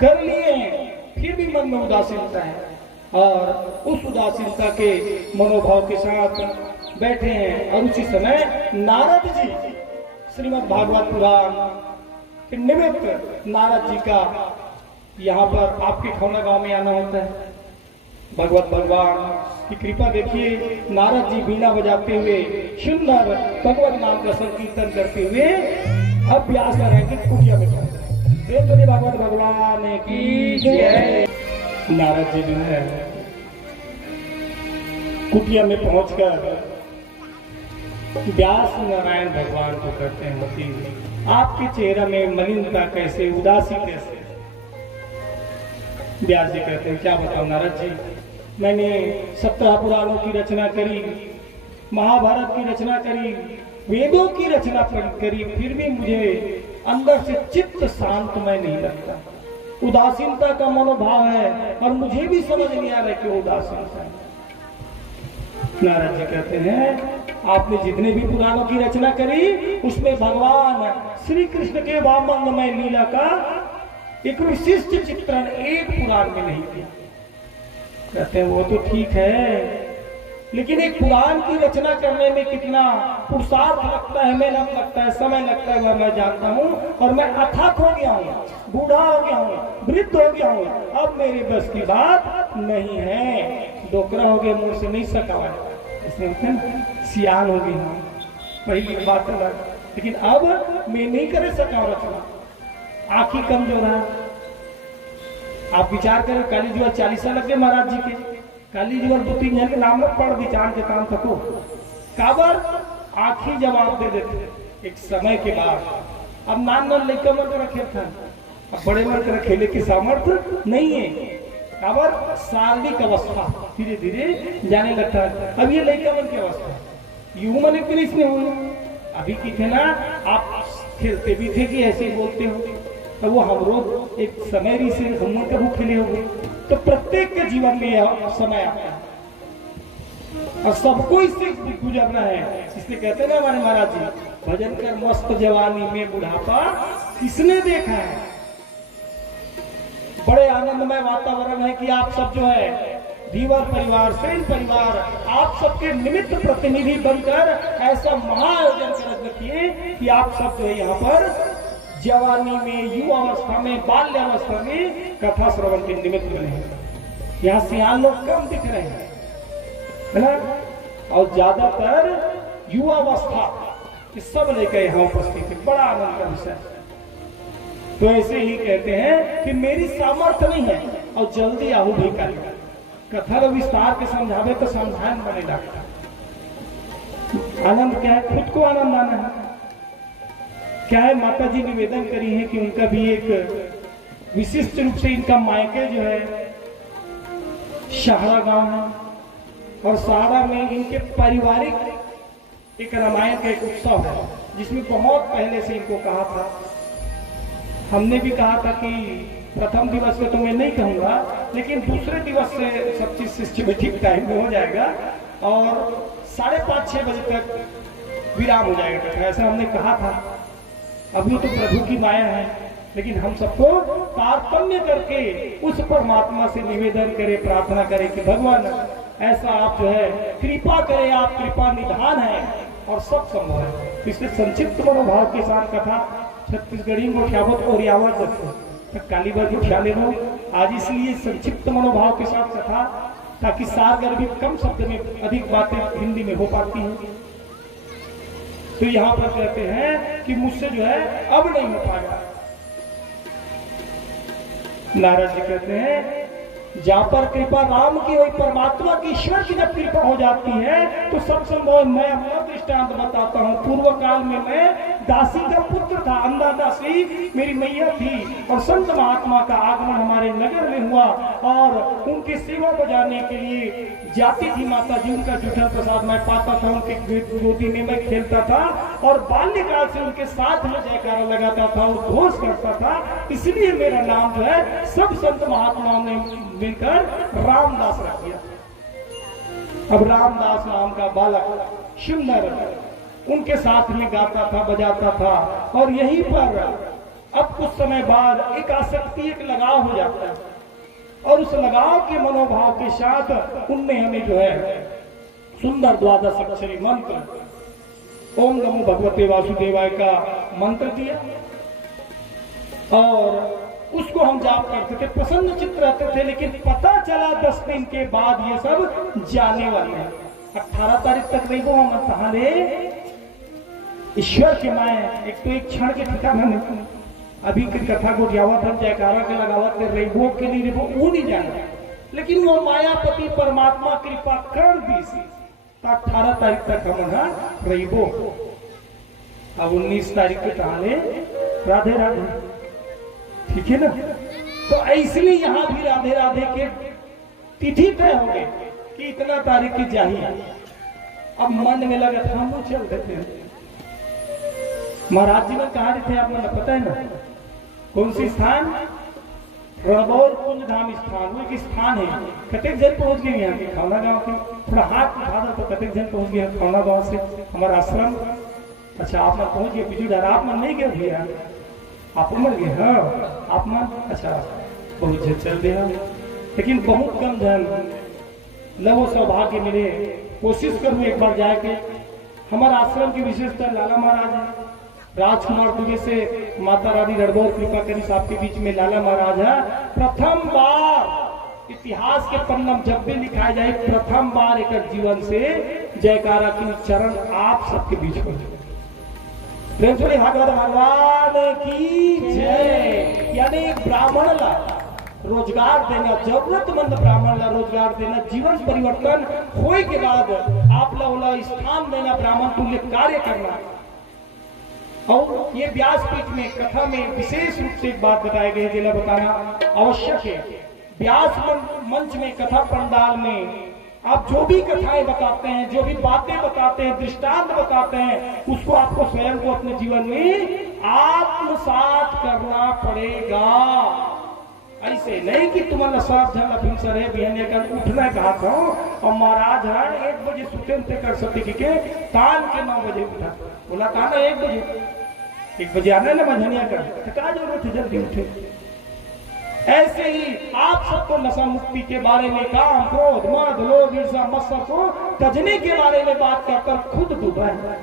कर लिए हैं, फिर भी मन में उदासीनता है, और उस उदासीनता के मनोभाव के साथ बैठे हैं। और उसी समय नारद जी, श्रीमद् भागवत पुराण के निमित्त नारद जी का यहाँ पर आपके खौना गांव में आना होता है। भगवत भगवान की कृपा देखिए, नारद जी बीना बजाते हुए सुंदर भगवत नाम का संकीर्तन करते हुए अब व्यास नारायण की कुटिया में पहुंच रहे। भगवत भगवान की जय। नारद जी जो है कुटिया में पहुंचकर व्यास नारायण भगवान को करते हैं, मती आपके चेहरा में मलिनता कैसे, उदासी कैसे? व्यास जी कहते हैं क्या बताऊं नारद जी, मैंने 17 पुराणों की रचना करी, महाभारत की रचना करी, वेदों की रचना करी, फिर भी मुझे अंदर से चित्त शांतमय नहीं लगता, उदासीनता का मनोभाव है, और मुझे भी समझ नहीं आ रहा कि उदासीनता है। नारद जी कहते हैं आपने जितने भी पुराणों की रचना करी उसमें भगवान श्री कृष्ण के वामंगमय लीला का एक विशिष्ट चित्रण एक पुराण में नहीं किया। कहते हैं वो तो ठीक है, लेकिन एक पुराण की रचना करने में कितना पुरुषार्थ लगता है, मेहनत लगता है, समय लगता है, वह मैं जानता हूँ, और मैं अथक हो गया हूँ, बूढ़ा हो गया हूँ, वृद्ध हो गया हूँ, अब मेरी बस की बात नहीं है। डोकरा हो गया, मुंह से नहीं सका, इसमें सियान हो गई, पहली बात है, लेकिन अब मैं नहीं कर सका रचना, आंखी कमजोर है। आप विचार करें, काली जुआ 40 साल लग गए महाराज जी के, काली जी और दो तीन जन के नाम में पढ़ विचार के काम थको काबर आखिरी जवाब दे देते एक समय के बाद। अब नान लड़का मन कर रखे था, अब बड़े मन कर खेले की सामर्थ्य नहीं है। काबर शारीरिक अवस्था धीरे धीरे जाने लगता है। अब ये लड़का मन की अवस्था यू मन एक इसमें हुई अभी की थे ना, आप खेलते भी थे कि ऐसे ही बोलते हो, तो वो हम रोज एक समय भी से हम कभी खेले होंगे। तो प्रत्येक के जीवन में यह समय आता है और सबको इससे गुजरना है। इसलिए कहते हैं ना हमारे महाराज जी, भजन कर मस्त जवानी में बुढ़ापा किसने देखा है। बड़े आनंदमय वातावरण है कि आप सब जो है धीवर परिवार सेन परिवार आप सबके निमित्त प्रतिनिधि बनकर ऐसा महाआयोजन कर रखिए कि आप सब जो है यहाँ पर जवानी में युवा अवस्था में बाल्यावस्था में कथा श्रवण के निमित्त बने हैं। यहाँ सियान लोग कम दिख रहे हैं है ना, और ज्यादातर युवा अवस्था सब लेकर यहाँ उपस्थित है। बड़ा आनंद का विषय। तो ऐसे ही कहते हैं कि मेरी सामर्थ्य नहीं है और जल्दी आहू भी करेगा। कथा विस्तार के समझावे तो समझान बने लगता। आनंद क्या है, खुद को आनंद आना है। क्या है, माता जी निवेदन करी है कि उनका भी एक विशिष्ट रूप से इनका मायके जो है शाहरा गांव है और शाहरा में इनके पारिवारिक एक रामायण का एक उत्सव है जिसमें बहुत पहले से इनको कहा था। हमने भी कहा था कि प्रथम दिवस में तो मैं नहीं कहूंगा, लेकिन दूसरे दिवस से सब चीज सिस्टमेटिक टाइम में हो जाएगा और 5:30-6 बजे तक विराम हो जाएगा। ऐसा हमने कहा था। अभी तो प्रभु की माया है, लेकिन हम सबको तारतम्य करके उस परमात्मा से निवेदन करें, प्रार्थना करें कि भगवान ऐसा आप जो है कृपा करें, आप कृपा निधान है और सब संभव है। इसलिए संक्षिप्त मनोभाव के साथ कथा छत्तीसगढ़ी गोठियावत और यावत काली बार गोठिया ले लो आज, इसलिए संक्षिप्त मनोभाव के साथ कथा, ताकि सारगर्भित कम शब्द में अधिक बातें हिंदी में हो पाती हैं। तो यहाँ पर कहते हैं कि मुझसे जो है अब नहीं हो पाएगा। नारद जी कहते हैं जहां पर कृपा राम की वही परमात्मा की ईश्वर की जब कृपा हो जाती है तो सब संभव। मैं अपना दृष्टांत बताता हूँ। पूर्व काल में मैं दासी का पुत्र था, अंधा दासी मेरी मैया थी और संत महात्मा का आगमन हमारे नगर में हुआ और उनकी सेवा बजाने के लिए जाती थी माता जी। उनका जूठा प्रसाद मैं पाता था, उनके गोदी में मैं खेलता था और बाल्यकाल से उनके साथ में जयकारा लगाता था और घोष करता था। इसलिए मेरा नाम जो है सब संत महात्माओं ने मिलकर रामदास रख दिया। अब रामदास नाम का बालक सुंदर उनके साथ में गाता था, बजाता था और यहीं पर अब कुछ समय बाद एक आसक्ति, एक लगाव हो जाता है और उस लगाव के मनोभाव के साथ उनने हमें जो है सुंदर 12 अक्षरी मंत्र ओम नमो भगवते वासुदेवाय का मंत्र दिया और उसको हम जाप करते थे, प्रसन्न चित्त रहते थे। लेकिन पता चला 10 दिन के बाद ये सब जाने वाले हैं। 18 तारीख तक नहीं वो हम तहाले ईश्वर के माए एक तो एक क्षण के ठिकाना नहीं। अभी की कथा को जावत हम जयकारा के लगावत के रेबो के लिए रेबो वो नहीं जाना, लेकिन वो मायापति परमात्मा कृपा कर दी 18 तारीख तक हम रेबो। अब 19 तारीख के तहाले राधे राधे, ठीक है ना। तो इसलिए यहाँ भी राधे राधे के तिथि तय हो गए कि इतना तारीख की चाहिए। अब मन में लगा था हम लोग चल देते हैं। महाराज जी ने कहा थे आपको ना पता है ना कौन सी स्थान, रणबौर कुंज धाम स्थान, वो एक स्थान है। कतेक जन पहुंच गए यहाँ के खौना गांव के, थोड़ा हाथ उठा दो तो कतेक जन पहुंच गए खौना गांव से हमारा आश्रम। अच्छा आप मन पहुंच गए, बिजू धारा आप मन नहीं गए भैया, आप मर गए। हाँ आप मन, अच्छा बहुत जन चल गया, लेकिन बहुत कम जन लवो सौभाग्य मिले। कोशिश करूँ एक बार जाके। हमारा आश्रम की विशेषता लाला महाराज है, राजकुमार दुबे से माता रानी रणबौर कृपा करी साहब के बीच में लाला महाराज है। प्रथम बार इतिहास के पन्नम जब भी लिखा जाए प्रथम बार एक जीवन से जयकारा की उच्चारण आप सबके बीच में। प्रेम से भगवत भगवान की जय। यानी ब्राह्मण ला रोजगार देना, जरूरतमंद ब्राह्मण ला रोजगार देना, जीवन परिवर्तन होए के बाद आप ला स्थान देना, ब्राह्मण तुल्य कार्य करना। और ये व्यासपीठ में कथा में विशेष रूप से एक बात बताई गई, जिला बताना आवश्यक है। व्यास मंच में, कथा पंडाल में आप जो भी कथाएं बताते हैं, जो भी बातें बताते हैं, दृष्टांत बताते हैं, उसको आपको स्वयं को अपने जीवन में आत्मसात करना पड़ेगा। ऐसे नहीं कि तुम्हारा सब झल अभिंसर है बिहने कर उठना कहा था और महाराज है 1 बजे सुते कर सकते के तान के 9 बजे उठा, बोला कहा ना 1 बजे आना ना मझनिया कर, क्या जरूरत है जल्दी उठे। ऐसे ही आप सबको नशा मुक्ति के बारे में, काम क्रोध मद लोभ ईर्ष्या मत्सर को तजने के बारे में बात कर खुद डूबा है।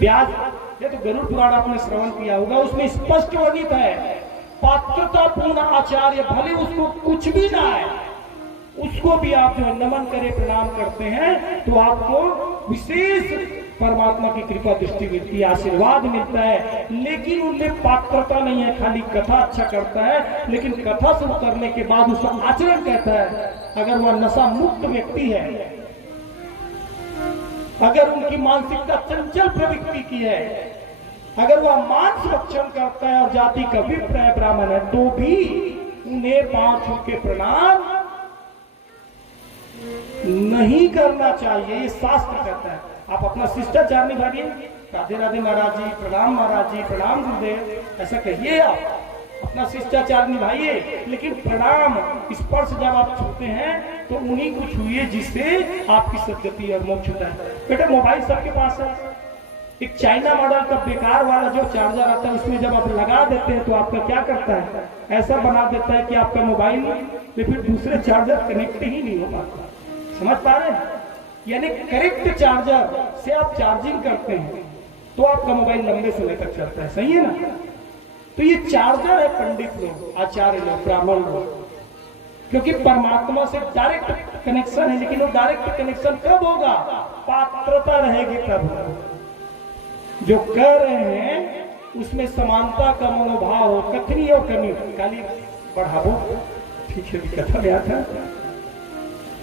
व्यास, ये तो गरुड़ पुराण आपने श्रवण किया होगा, उसमें स्पष्ट वर्णित है पात्रता पूर्ण आचार्य, भले उसको कुछ भी ना है, उसको भी आप जो नमन करे प्रणाम करते हैं तो आपको विशेष परमात्मा की कृपा दृष्टि मिलती है, आशीर्वाद मिलता है। लेकिन उनमें पात्रता नहीं है, खाली कथा अच्छा करता है, लेकिन कथा से उतरने के बाद उसका आचरण कहता है। अगर वह नशा मुक्त व्यक्ति है, अगर उनकी मानसिकता चंचल प्रवृत्ति की है, अगर वह मांस भक्षण करता है और जाति का विप्राय ब्राह्मण है, तो भी उन्हें 5 छू के प्रणाम नहीं करना चाहिए, ये शास्त्र कहता है। आप अपना शिष्टाचार निभाइए, राधे राधे महाराज जी, प्रणाम महाराज जी, प्रणाम गुरुदेव, ऐसा कहिए। आप अपना शिष्टाचार निभाइए, लेकिन प्रणाम स्पर्श जब आप छूते हैं तो उन्हीं को छूइए जिससे आपकी सदगति और मोक्ष होता है। बेटा मोबाइल सबके पास है, एक चाइना मॉडल का बेकार वाला जो चार्जर आता है, उसमें जब आप लगा देते हैं तो आपका क्या करता है, ऐसा बना देता है कि आपका मोबाइल में फिर दूसरे चार्जर कनेक्ट ही नहीं हो पाता। समझ पा रहे हैं? यानी करेक्ट चार्जर से आप चार्जिंग करते हैं तो आपका मोबाइल लंबे समय तक चलता है, सही है ना? तो ये चार्जर है पंडित लोग, आचार्य लोग, ब्राह्मण लोग, क्योंकि परमात्मा से डायरेक्ट कनेक्शन है। लेकिन वो डायरेक्ट कनेक्शन कब होगा? पात्रता रहेगी तब। जो कर रहे हैं उसमें समानता का मनोभाव हो, कथनी और कमी खाली बढ़ावो, ठीक है, कथा में आता।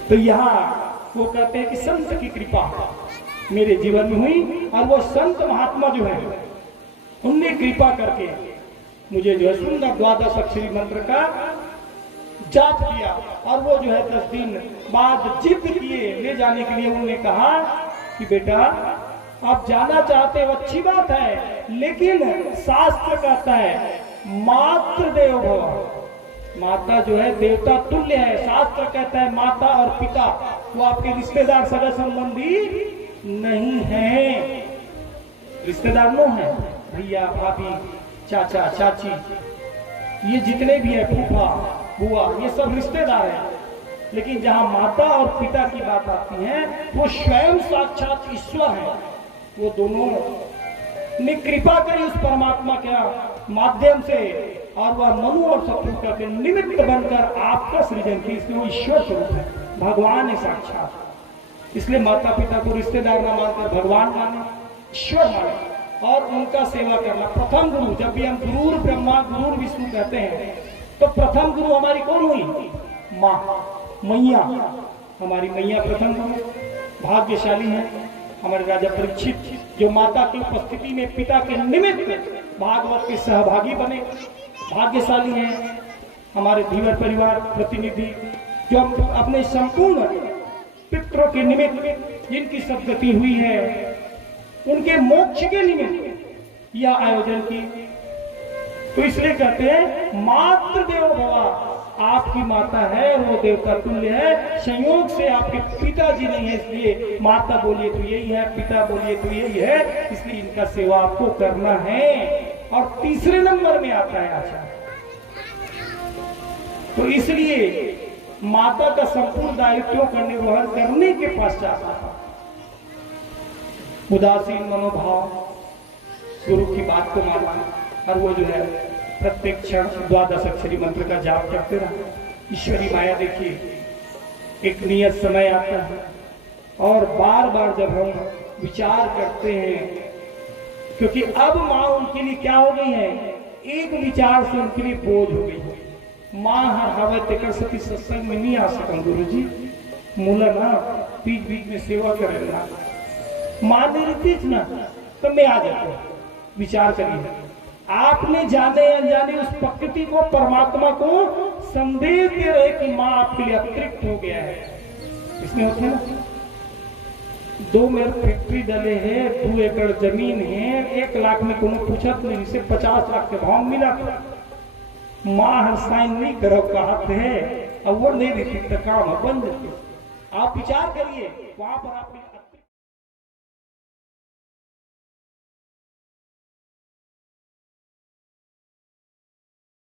तो यहाँ वो कहते हैं कि संत की कृपा मेरे जीवन में हुई, और वो संत महात्मा जो है उनने कृपा करके मुझे जो है सुंदर 12 अक्षरी मंत्र का जाप किया, और वो जो है 10 दिन बाद जिद किए ले जाने के लिए। उन्होंने कहा कि बेटा आप जाना चाहते हो, अच्छी बात है, लेकिन शास्त्र कहता है मातृ देवो भव, माता जो है देवता तुल्य है। शास्त्र कहता है माता और पिता वो आपके रिश्तेदार सगा संबंधी नहीं है, रिश्तेदार नो है, भैया भाभी चाचा चाची, ये जितने भी है, फूफा बुआ, ये सब रिश्तेदार हैं। लेकिन जहां माता और पिता की बात आती है, वो स्वयं साक्षात ईश्वर है। वो दोनों ने कृपा करी उस परमात्मा के माध्यम से, और वह मनु और शत्रुघ्न के निमित्त बनकर आपका सृजन की। इसलिए वो ईश्वर स्वरूप है, भगवान है साक्षात। इसलिए माता पिता को रिश्तेदार न मानकर भगवान माने, ईश्वर माने, और उनका सेवा करना। प्रथम गुरु, जब भी हम गुरुर ब्रह्मा गुरुर विष्णु कहते हैं, तो प्रथम गुरु हमारी कौन हुई? माँ, मैया, हमारी मैया प्रथम गुरु। भाग्यशाली है हमारे राजा परीक्षित, जो माता की उपस्थिति में पिता के निमित्त भागवत के सहभागी बने। भाग्यशाली हैं हमारे धीवर परिवार प्रतिनिधि, जो अपने संपूर्ण पितरों के निमित्त जिनकी सदगति हुई है, उनके मोक्ष के निमित्त यह आयोजन की। तो इसलिए कहते हैं मातृ देवो भव, आपकी माता है वो देवता तुल्य है। संयोग से आपके पिताजी नहीं है, इसलिए माता बोलिए तो यही है, पिता बोलिए तो यही है, इसलिए इनका सेवा आपको करना है। और तीसरे नंबर में आता है आचार्य। तो इसलिए माता का संपूर्ण दायित्व का निर्वहन करने के पश्चात उदासीन मनोभाव, गुरु की बात को मानना, और वो जो है प्रत्येक क्षण 12 अक्षरी मंत्र का जाप करते रहा। ईश्वरी माया देखिए, एक नियत समय आता है, और बार बार जब हम विचार करते हैं, क्योंकि अब माँ उनके लिए क्या हो गई है, एक विचार से उनके लिए बोझ हो गई है। माँ हर हवे तेकर सती सत्संग में नहीं आ सकम गुरुजी। मूला ना बीच बीच में सेवा करेगा, माँ नहीं रहती थी ना तो मैं आ जाता। विचार करिए, आपने जाने अनजाने उस प्रकृति को, परमात्मा को संदेश दे रहे कि माँ आपके लिए अतिरिक्त हो गया है। इसमें होते हैं ना, 2 मेरे फैक्ट्री डले हैं, 2 एकड़ जमीन है, 1 लाख में कोनो पूछत नहीं, इसे 50 लाख के भाव मिला था। माँ हर साइन नहीं करो कहते है, अब वो नहीं रहती तो काम बंद। आप विचार करिए, वहां पर आप